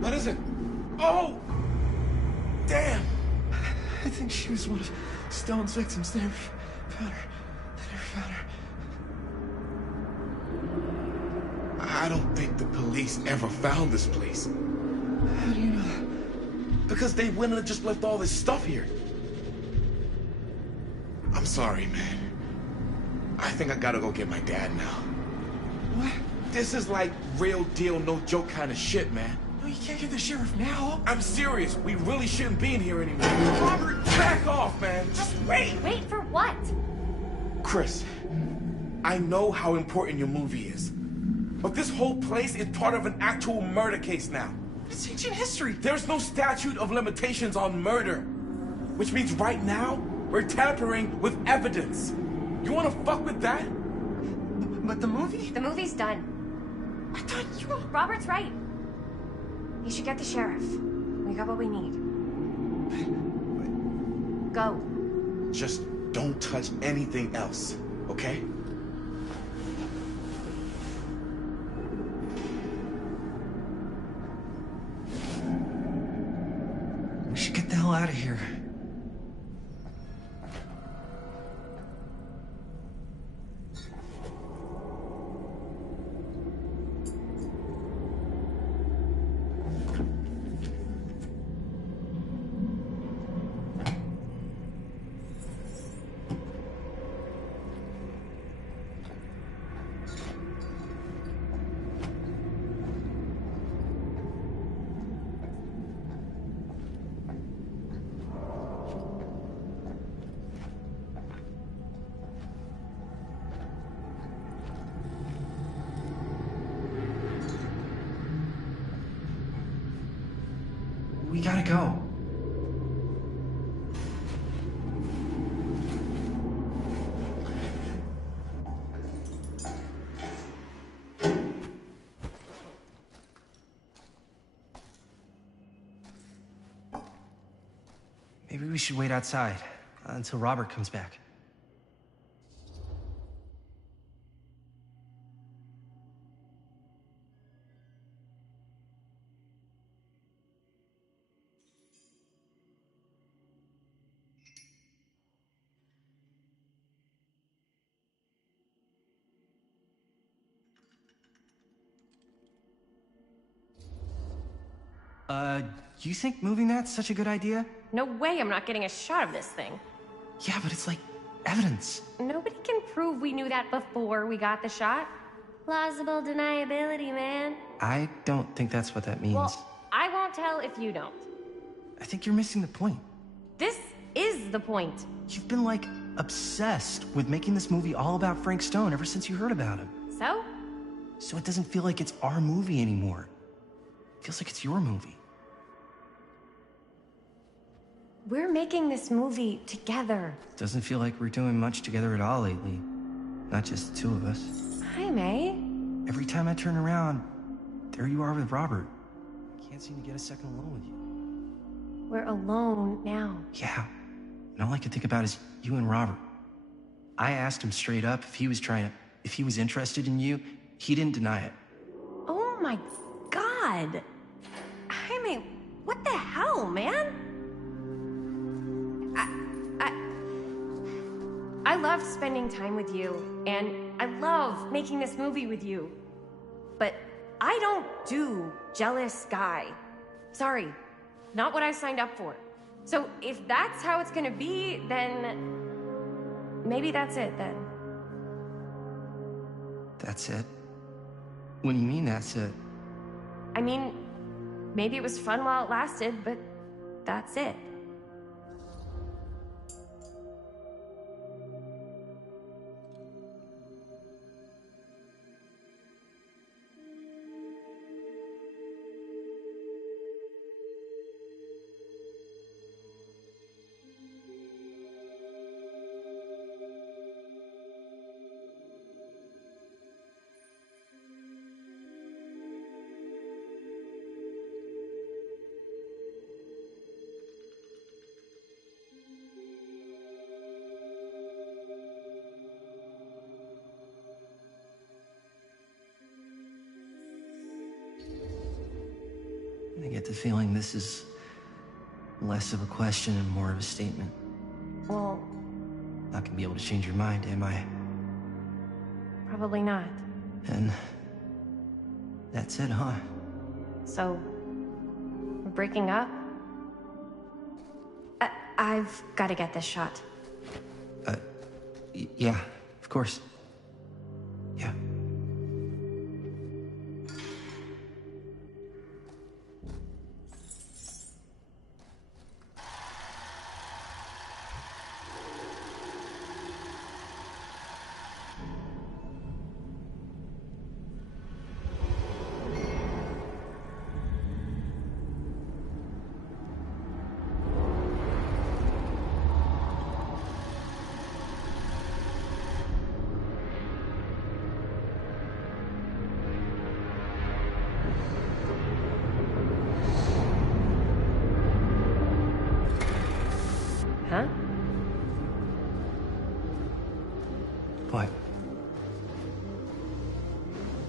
What is it? Oh! Damn! I think she was one of Stone's victims. They never found her. They never found her. I don't think the police ever found this place. How do you know that? Because they wouldn't have just left all this stuff here. I'm sorry, man. I think I gotta go get my dad now. What? This is like real deal, no joke kind of shit, man. No, you can't get the sheriff now. I'm serious. We really shouldn't be in here anymore. Robert, back off, man. Just wait. Wait for what? Chris, I know how important your movie is. But this whole place is part of an actual murder case now. It's ancient history. There's no statute of limitations on murder. Which means right now, we're tampering with evidence. You wanna fuck with that? But the movie? The movie's done. I thought you... Robert's right. You should get the sheriff. We got what we need. Go. Just don't touch anything else, okay? We should get the hell out of here. We gotta go. Maybe we should wait outside until Robert comes back. You think moving that's such a good idea? No way I'm not getting a shot of this thing. Yeah, but it's like evidence. Nobody can prove we knew that before we got the shot. Plausible deniability, man. I don't think that's what that means. Well, I won't tell if you don't. I think you're missing the point. This is the point. You've been, like, obsessed with making this movie all about Frank Stone ever since you heard about him. So? So it doesn't feel like it's our movie anymore. It feels like it's your movie. We're making this movie together. Doesn't feel like we're doing much together at all lately. Not just the two of us. Hi, May. Every time I turn around, there you are with Robert. Can't seem to get a second alone with you. We're alone now. Yeah. And all I can think about is you and Robert. I asked him straight up if he was interested in you. He didn't deny it. Oh my God. Jaime, what the hell, man? I love spending time with you, and I love making this movie with you. But I don't do jealous guy. Sorry, not what I signed up for. So if that's how it's gonna be, then maybe that's it then. That's it? What do you mean that's it? I mean, maybe it was fun while it lasted, but that's it. I get the feeling this is less of a question and more of a statement. Well, Not gonna be able to change your mind, am I? probably not. And that's it, huh? So, we're breaking up? I've got to get this shot. Yeah, of course. Yeah.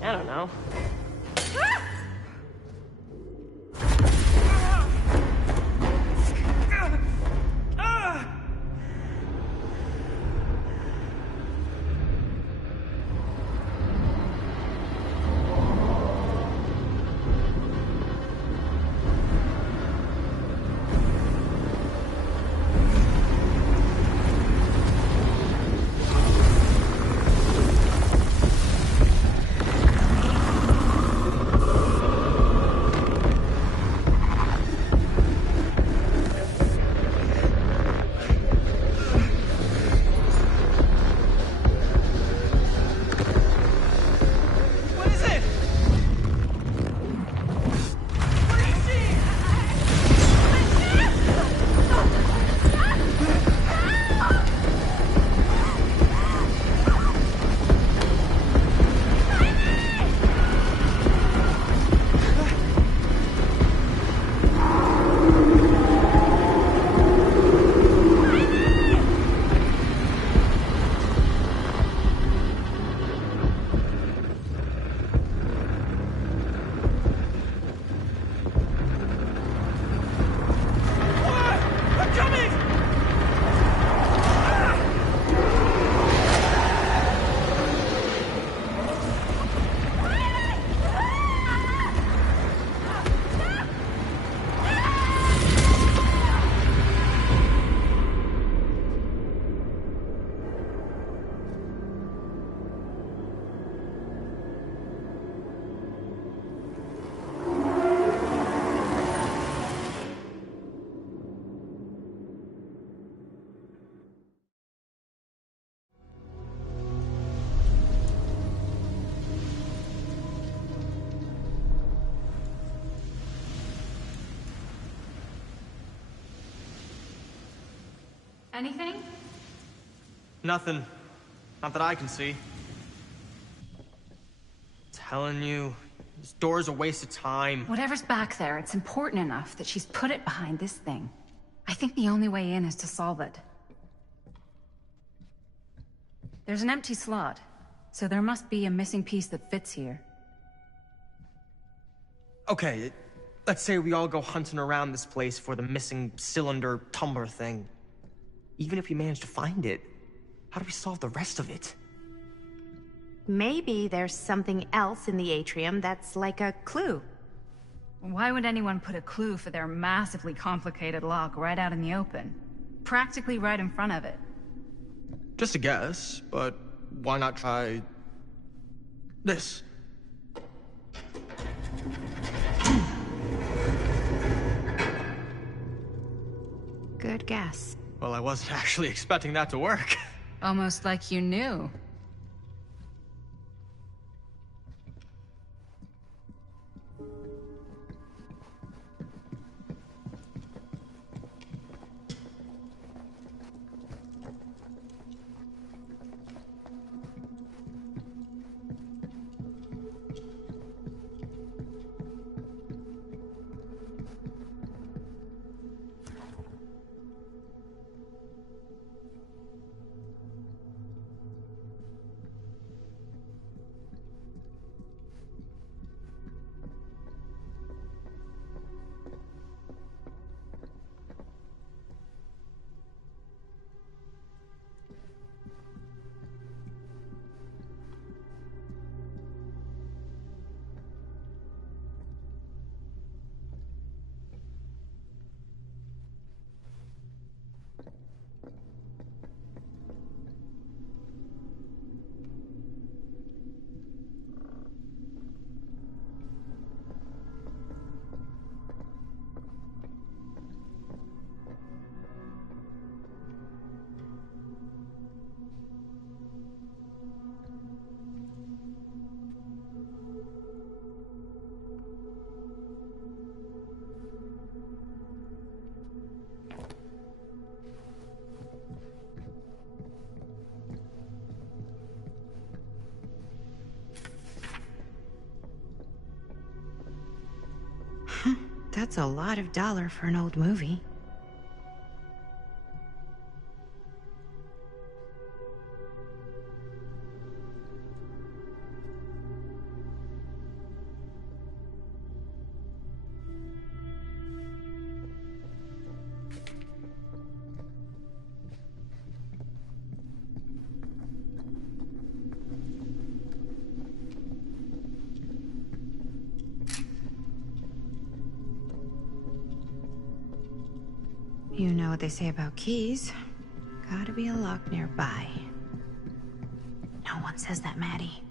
I don't know. Anything? Nothing. Not that I can see. Telling you, this door's a waste of time. Whatever's back there, it's important enough that she's put it behind this thing. I think the only way in is to solve it. There's an empty slot, so there must be a missing piece that fits here. Okay, let's say we all go hunting around this place for the missing cylinder tumbler thing. Even if we manage to find it, how do we solve the rest of it? Maybe there's something else in the atrium that's like a clue. Why would anyone put a clue for their massively complicated lock right out in the open? Practically right in front of it. Just a guess, but why not try this? Good guess. Well, I wasn't actually expecting that to work. Almost like you knew. That's a lot of dollar for an old movie. You know what they say about keys. Gotta be a lock nearby. No one says that, Maddie.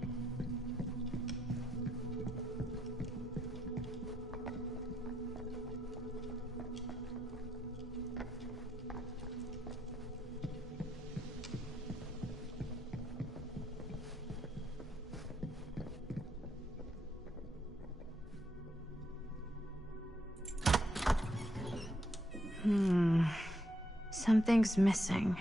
Something's missing.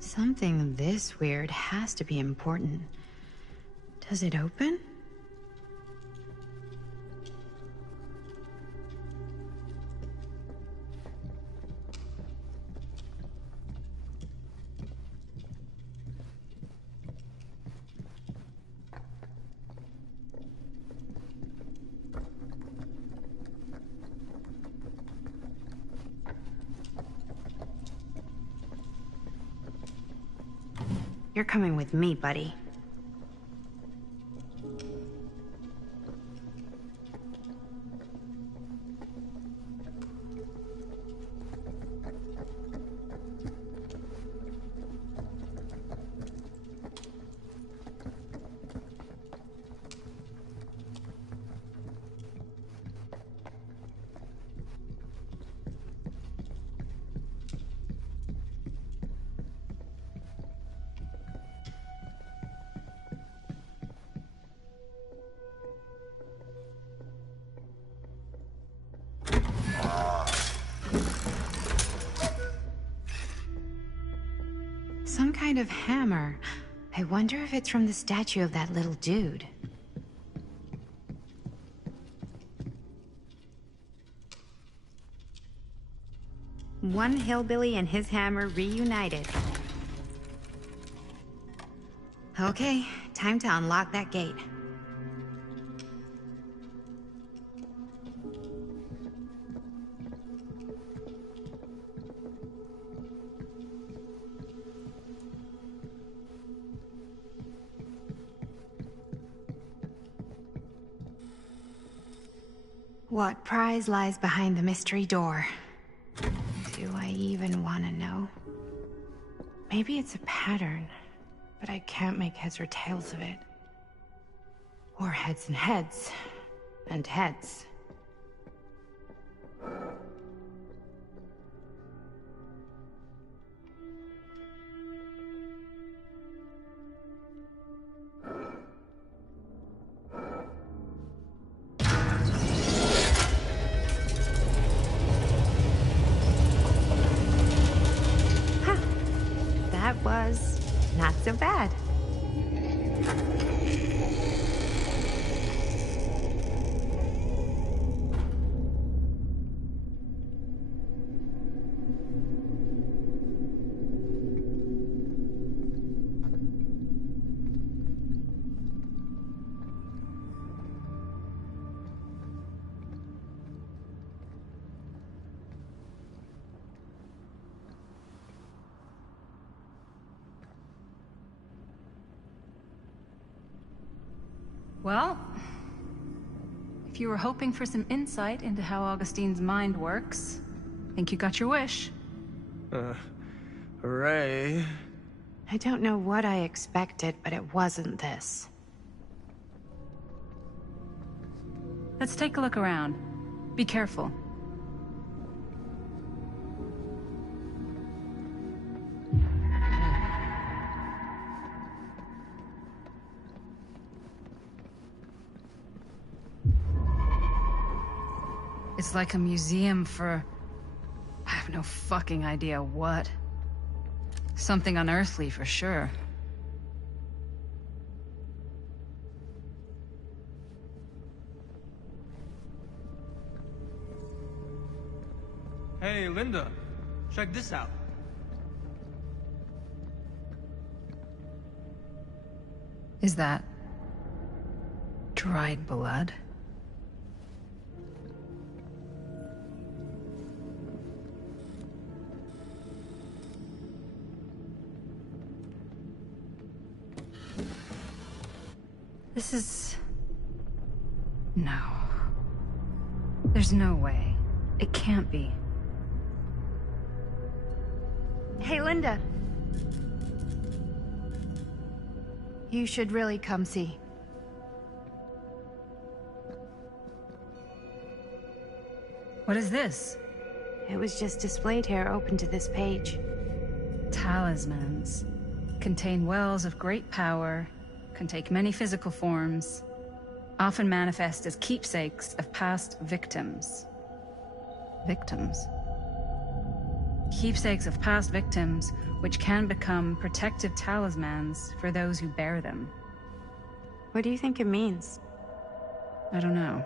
Something this weird has to be important. Does it open? You're coming with me, buddy. Some kind of hammer. I wonder if it's from the statue of that little dude. One hillbilly and his hammer reunited. Okay, time to unlock that gate. What prize lies behind the mystery door? Do I even want to know? Maybe it's a pattern, but I can't make heads or tails of it. Or heads and heads, and heads. That was not so bad. Well, if you were hoping for some insight into how Augustine's mind works, I think you got your wish. Hooray. I don't know what I expected, but it wasn't this. Let's take a look around. Be careful. It's like a museum for... I have no fucking idea what. Something unearthly for sure. Hey, Linda. Check this out. Is that... dried blood? This is... No. There's no way. It can't be. Hey, Linda. You should really come see. What is this? It was just displayed here, open to this page. Talismans. Contain wells of great power, can take many physical forms, often manifest as keepsakes of past victims. Victims? Keepsakes of past victims, which can become protective talismans for those who bear them. What do you think it means? I don't know.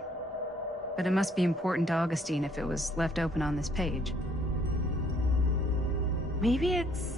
But it must be important to Augustine if it was left open on this page. Maybe it's...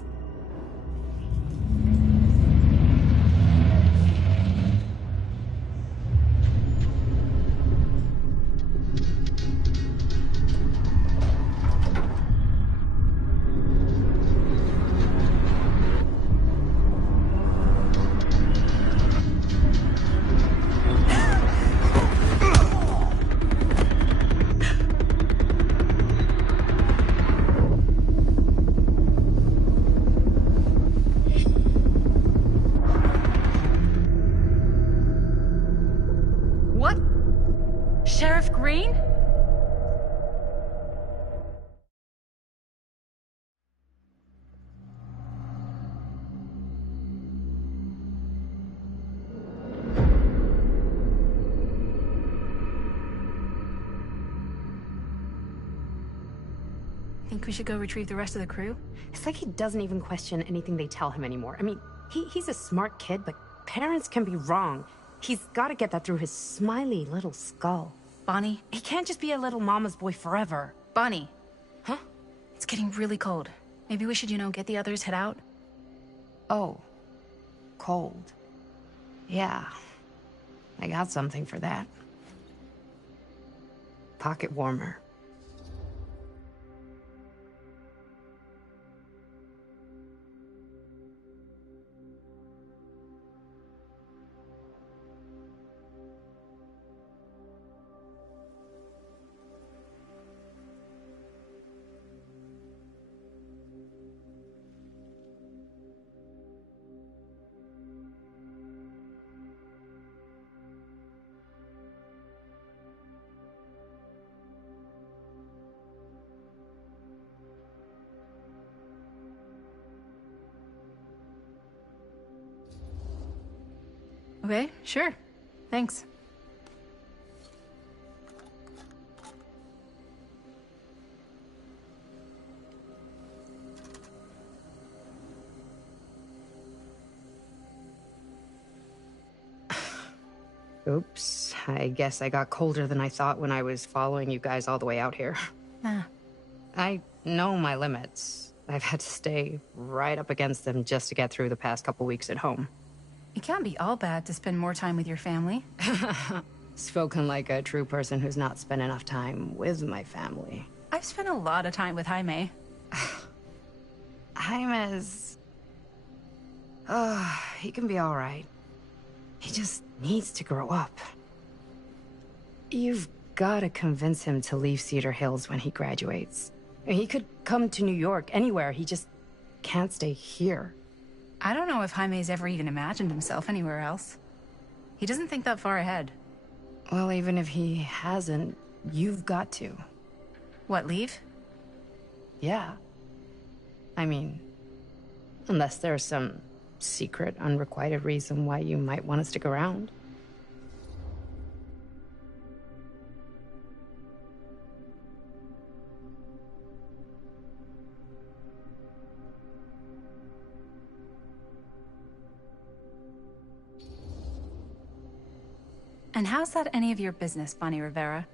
What? Sheriff Green? Think we should go retrieve the rest of the crew? It's like he doesn't even question anything they tell him anymore. I mean, he's a smart kid, but parents can be wrong. He's got to get that through his smiley little skull. Bonnie? He can't just be a little mama's boy forever. Bonnie. Huh? It's getting really cold. Maybe we should, get the others, head out? Oh. Cold. Yeah. I got something for that. Pocket warmer. Okay, sure. Thanks. Oops. I guess I got colder than I thought when I was following you guys all the way out here. Ah. I know my limits. I've had to stay right up against them just to get through the past couple weeks at home. It can't be all bad to spend more time with your family. Spoken like a true person who's not spent enough time with my family. I've spent a lot of time with Jaime. Jaime's... he can be all right. He just needs to grow up. You've got to convince him to leave Cedar Hills when he graduates. He could come to New York, anywhere. He just can't stay here. I don't know if Jaime's ever even imagined himself anywhere else. He doesn't think that far ahead. Well, even if he hasn't, you've got to. What, leave? Yeah. I mean, unless there's some secret, unrequited reason why you might want to stick around. And how's that any of your business, Bonnie Rivera?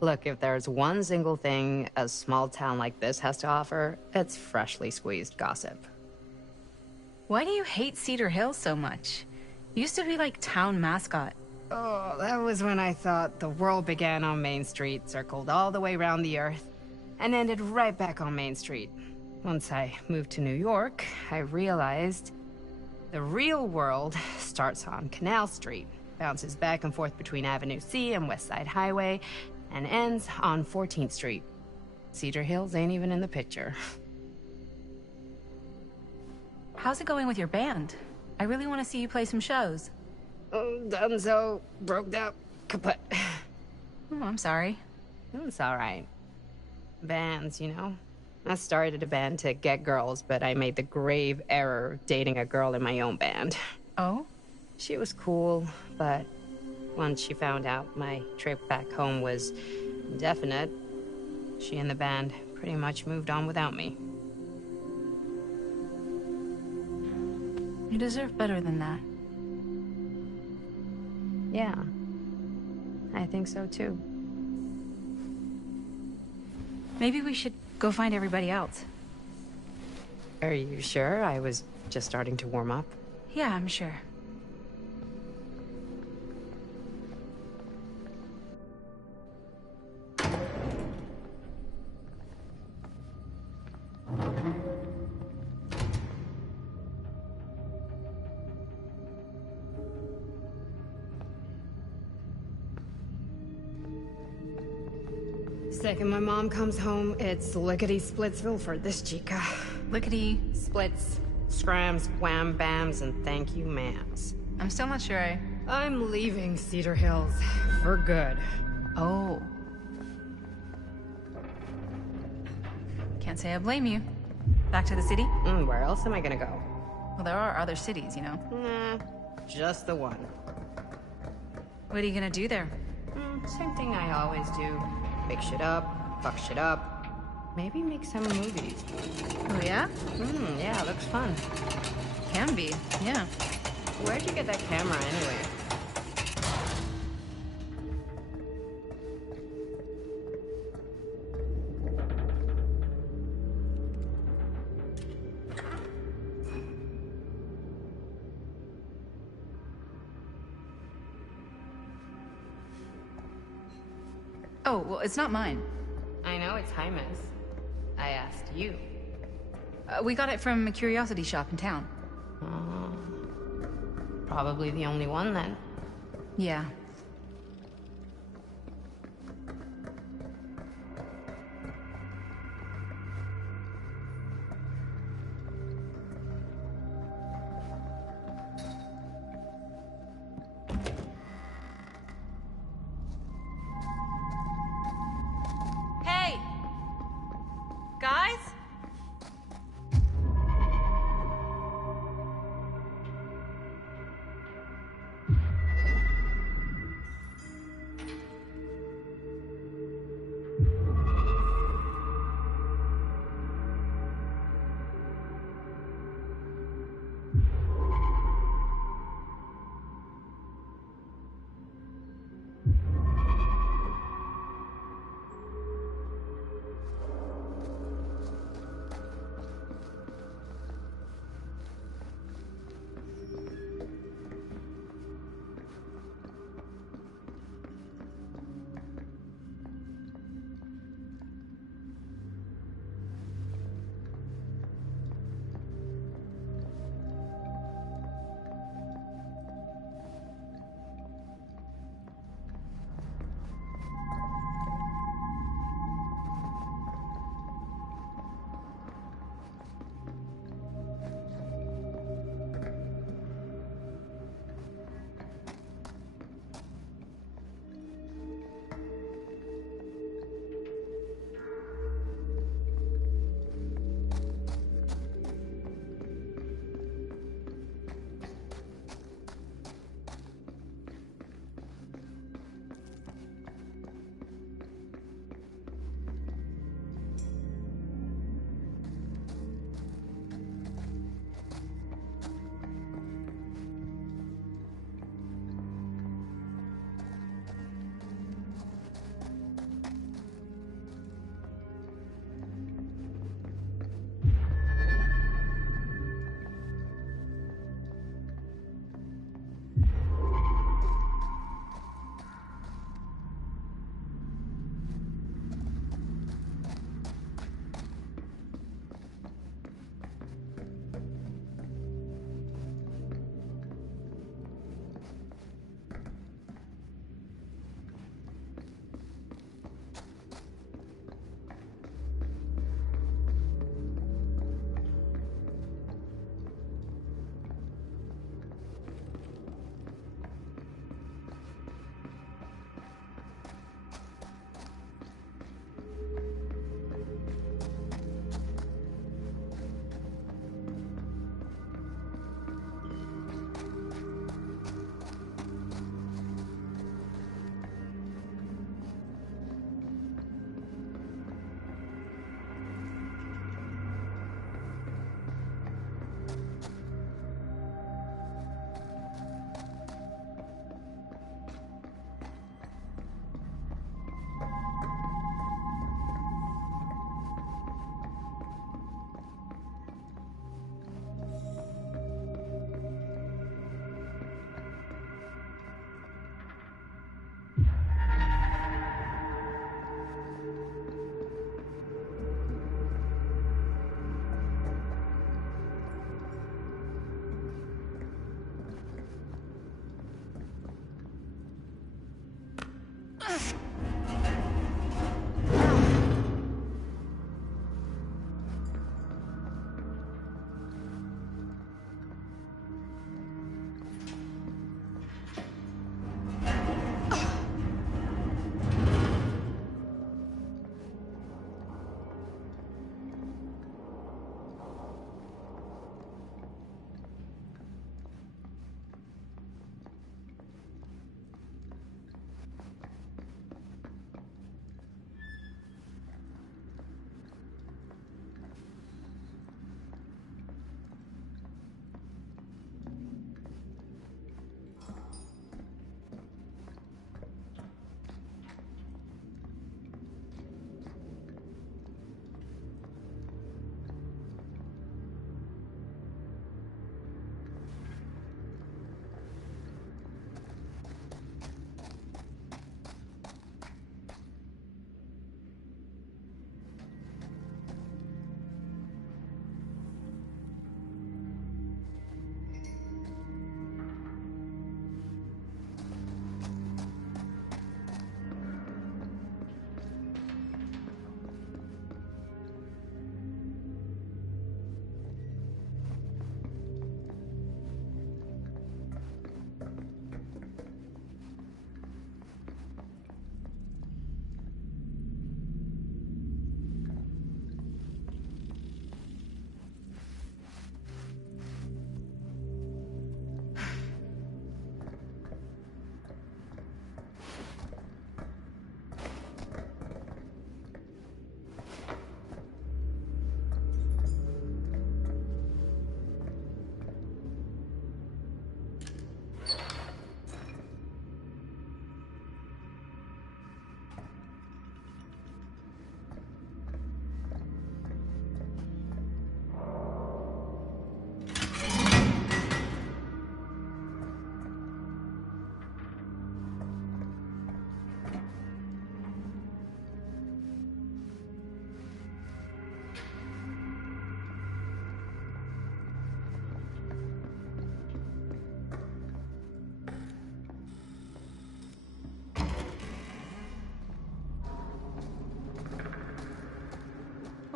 Look, if there's one single thing a small town like this has to offer, it's freshly squeezed gossip. Why do you hate Cedar Hills so much? You used to be like town mascot. Oh, that was when I thought the world began on Main Street, circled all the way around the earth, and ended right back on Main Street. Once I moved to New York, I realized the real world starts on Canal Street, bounces back and forth between Avenue C and West Side Highway, and ends on 14th Street. Cedar Hills ain't even in the picture. How's it going with your band? I really want to see you play some shows. Oh, done so. Broke up. Kaput. Oh, I'm sorry. It's alright. Bands, you know? I started a band to get girls, but I made the grave error of dating a girl in my own band. Oh? She was cool, but once she found out my trip back home was indefinite, she and the band pretty much moved on without me. You deserve better than that. Yeah. I think so too. Maybe we should go find everybody else. Are you sure? I was just starting to warm up. Yeah, I'm sure. Second my mom comes home, it's lickety-splitsville for this chica. Lickety. Splits, scrams, wham-bams, and thank you, ma'ams. I'm still not sure I'm leaving Cedar Hills. For good. Oh. Can't say I blame you. Back to the city? Where else am I gonna go? Well, there are other cities, you know. Nah, just the one. What are you gonna do there? Same thing I always do. Make shit up, fuck shit up. Maybe make some movies. Oh, yeah? Yeah, looks fun. Can be, yeah. Where'd you get that camera anyway? Oh, well, it's not mine. I know it's Jaime's. I asked you. We got it from a curiosity shop in town. Probably the only one then. Yeah. Hey! Guys?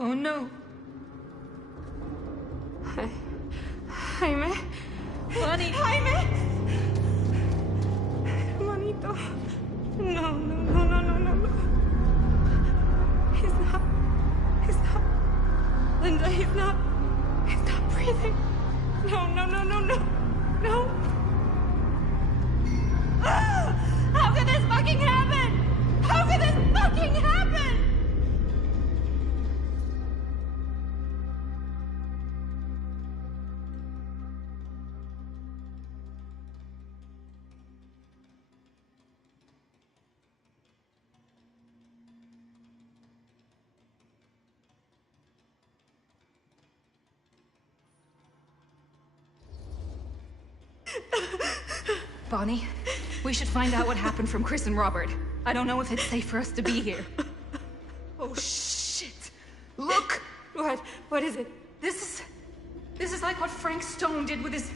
Oh no. Jaime. Bonnie. Jaime. Manito. No, no, no, no, no, no, no. He's not. Linda, he's not breathing. No, no, no, no, no. No. Ah! How could this fucking happen? How could this fucking happen? Bonnie, we should find out what happened from Chris and Robert. I don't know if it's safe for us to be here. Oh shit! Look! What? What is it? This is like what Frank Stone did with his...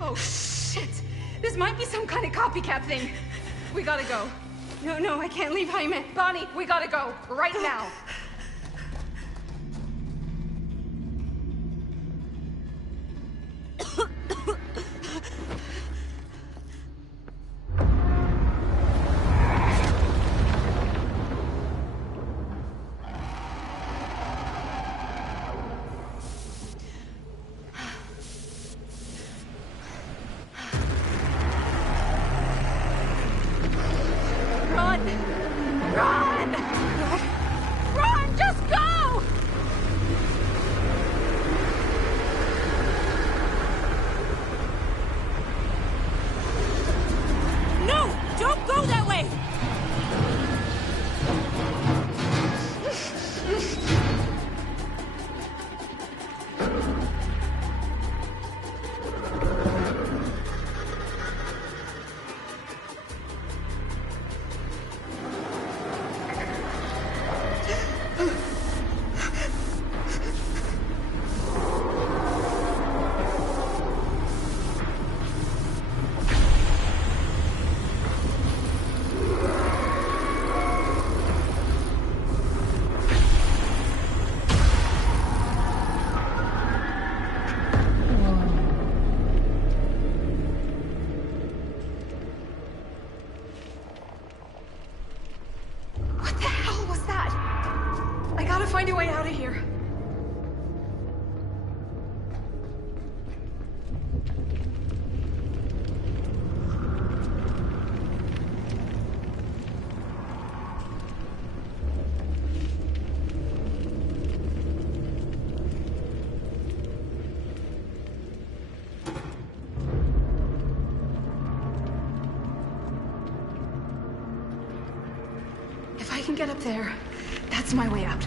Oh shit! This might be some kind of copycat thing. We gotta go. No, no, I can't leave Jaime. Bonnie, we gotta go. Right now. Find a way out of here. If I can get up there, that's my way out.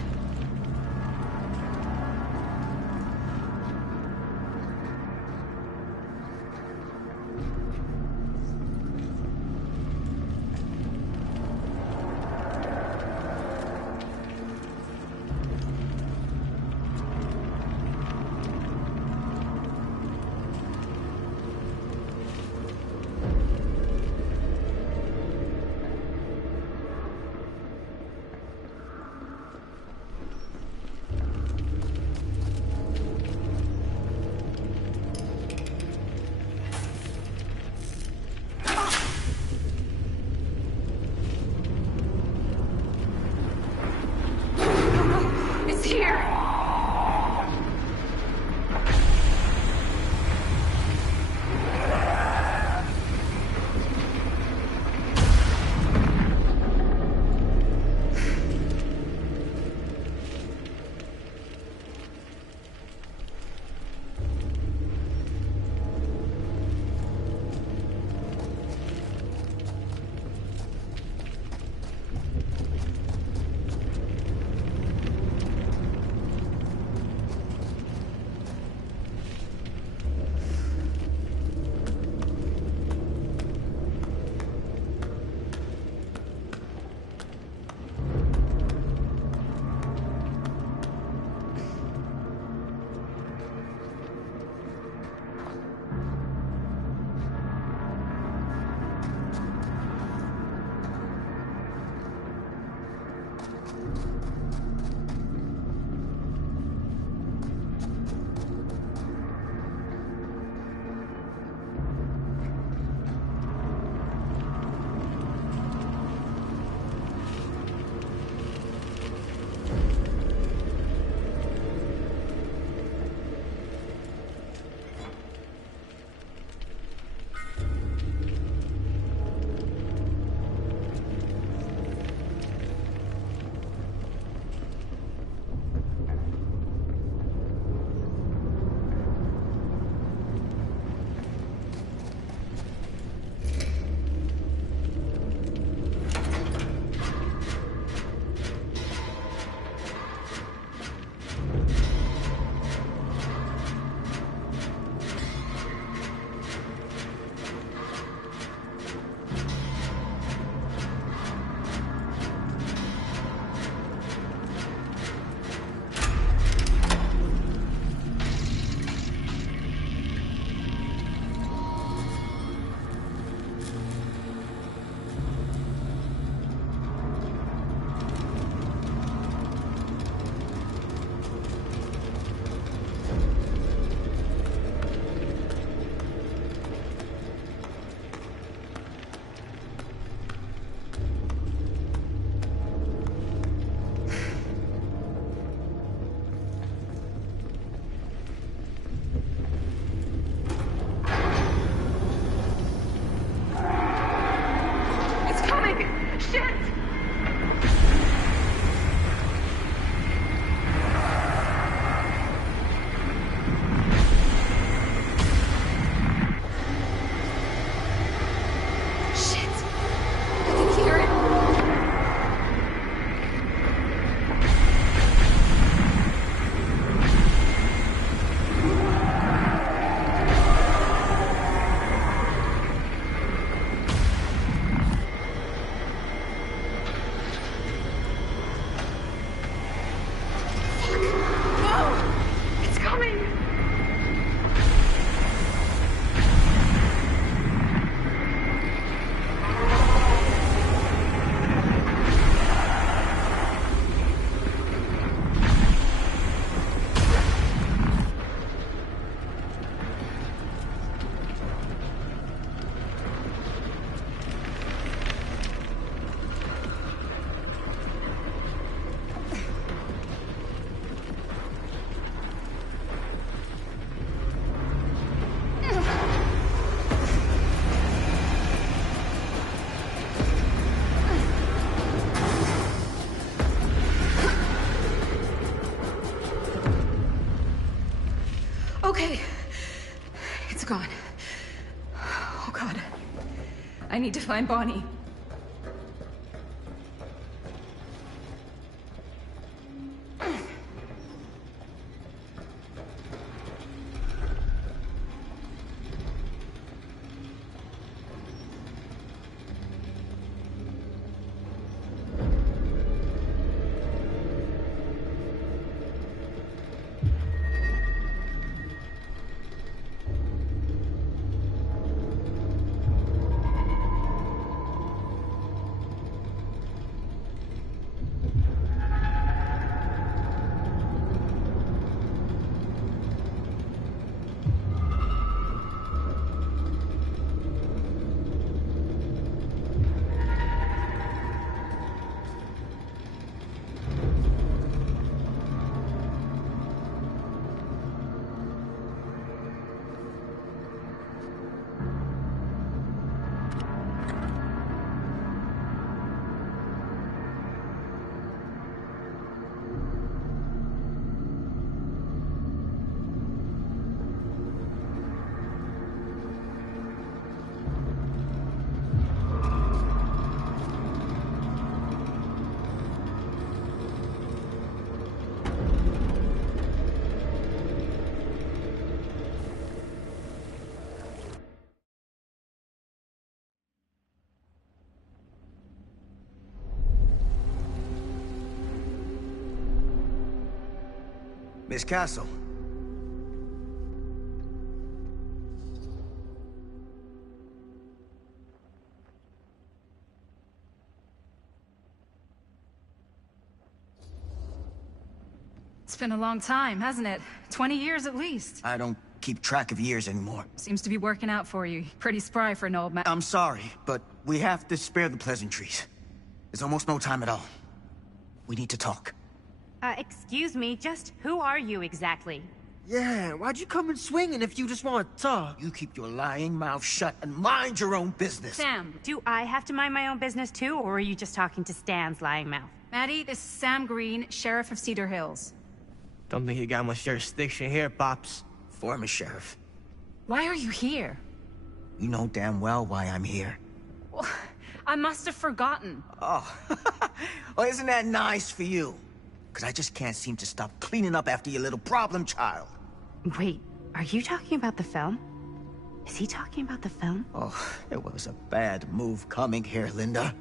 Okay. It's gone. Oh, God. I need to find Bonnie. Miss Castle. It's been a long time, hasn't it? 20 years at least. I don't keep track of years anymore. Seems to be working out for you. Pretty spry for an old man. I'm sorry, but we have to spare the pleasantries. There's almost no time at all. We need to talk. Excuse me, just who are you exactly? Yeah, why'd you come in swinging if you just want to talk? You keep your lying mouth shut and mind your own business. Sam. Do I have to mind my own business too, or are you just talking to Stan's lying mouth? Maddie, this is Sam Green, Sheriff of Cedar Hills. Don't think you got much jurisdiction here, Pops. Former sheriff. Why are you here? You know damn well why I'm here. Well, I must have forgotten. Oh, well, isn't that nice for you? Because I just can't seem to stop cleaning up after your little problem child. Wait, are you talking about the film? Is he talking about the film? Oh, it was a bad move coming here, Linda.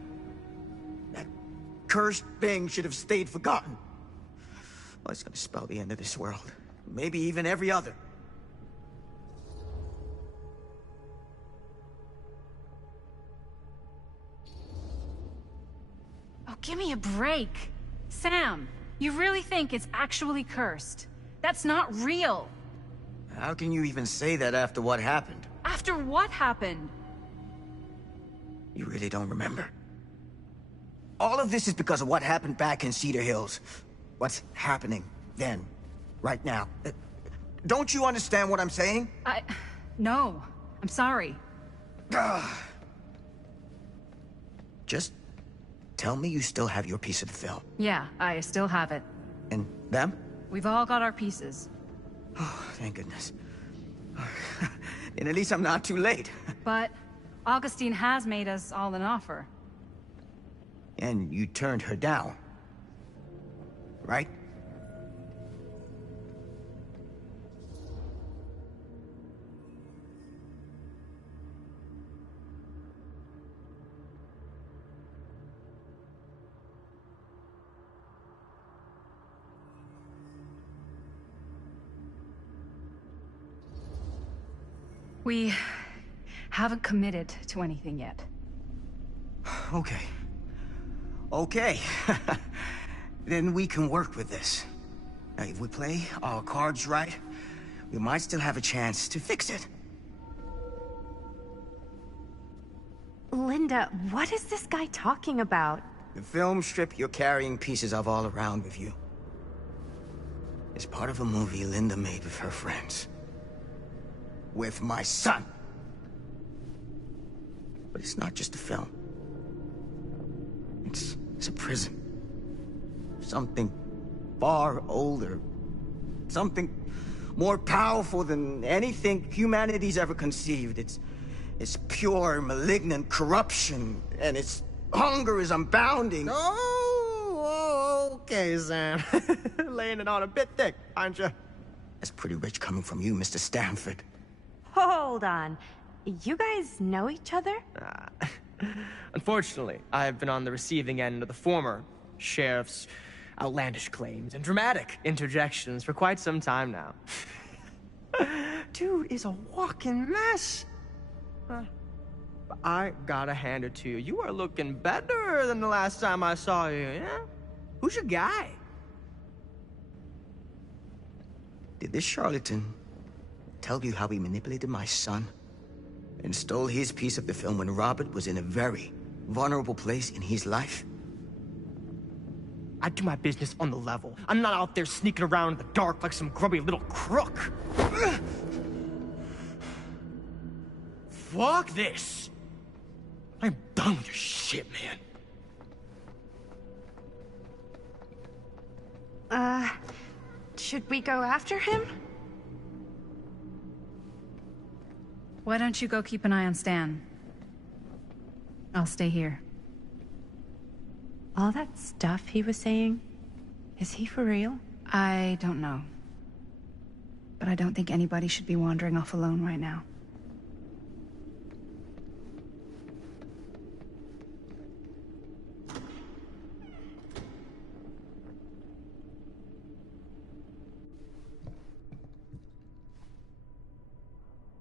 That cursed thing should have stayed forgotten. Well, it's gonna spell the end of this world. Maybe even every other. Oh, give me a break. Sam, you really think it's actually cursed? That's not real. How can you even say that after what happened? After what happened? You really don't remember. All of this is because of what happened back in Cedar Hills. What's happening then, right now. Don't you understand what I'm saying? No. I'm sorry. Just tell me you still have your piece of the film. Yeah, I still have it. And them? We've all got our pieces. Oh, thank goodness. And at least I'm not too late. But Augustine has made us all an offer. And you turned her down. Right? We haven't committed to anything yet. Okay. Okay. Then we can work with this. Now, if we play our cards right, we might still have a chance to fix it. Linda, what is this guy talking about? The film strip you're carrying pieces of all around with you is part of a movie Linda made with her friends. With my son. But it's not just a film. It's a prison. Something far older. Something more powerful than anything humanity's ever conceived. It's pure, malignant corruption, and its hunger is unbounding. Oh, okay, Sam. Laying it on a bit thick, aren't you? That's pretty rich coming from you, Mr. Stanford. Hold on. You guys know each other? Unfortunately, I've been on the receiving end of the former sheriff's outlandish claims and dramatic interjections for quite some time now. Dude is a walking mess. But I gotta hand it to you. You are looking better than the last time I saw you, yeah? Who's your guy? Did this charlatan tell you how he manipulated my son and stole his piece of the film when Robert was in a very vulnerable place in his life? I do my business on the level. I'm not out there sneaking around in the dark like some grubby little crook. Fuck this. I'm done with your shit, man. Should we go after him? Why don't you go keep an eye on Stan? I'll stay here. All that stuff he was saying, is he for real? I don't know. But I don't think anybody should be wandering off alone right now.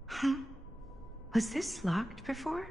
Huh? Was this locked before?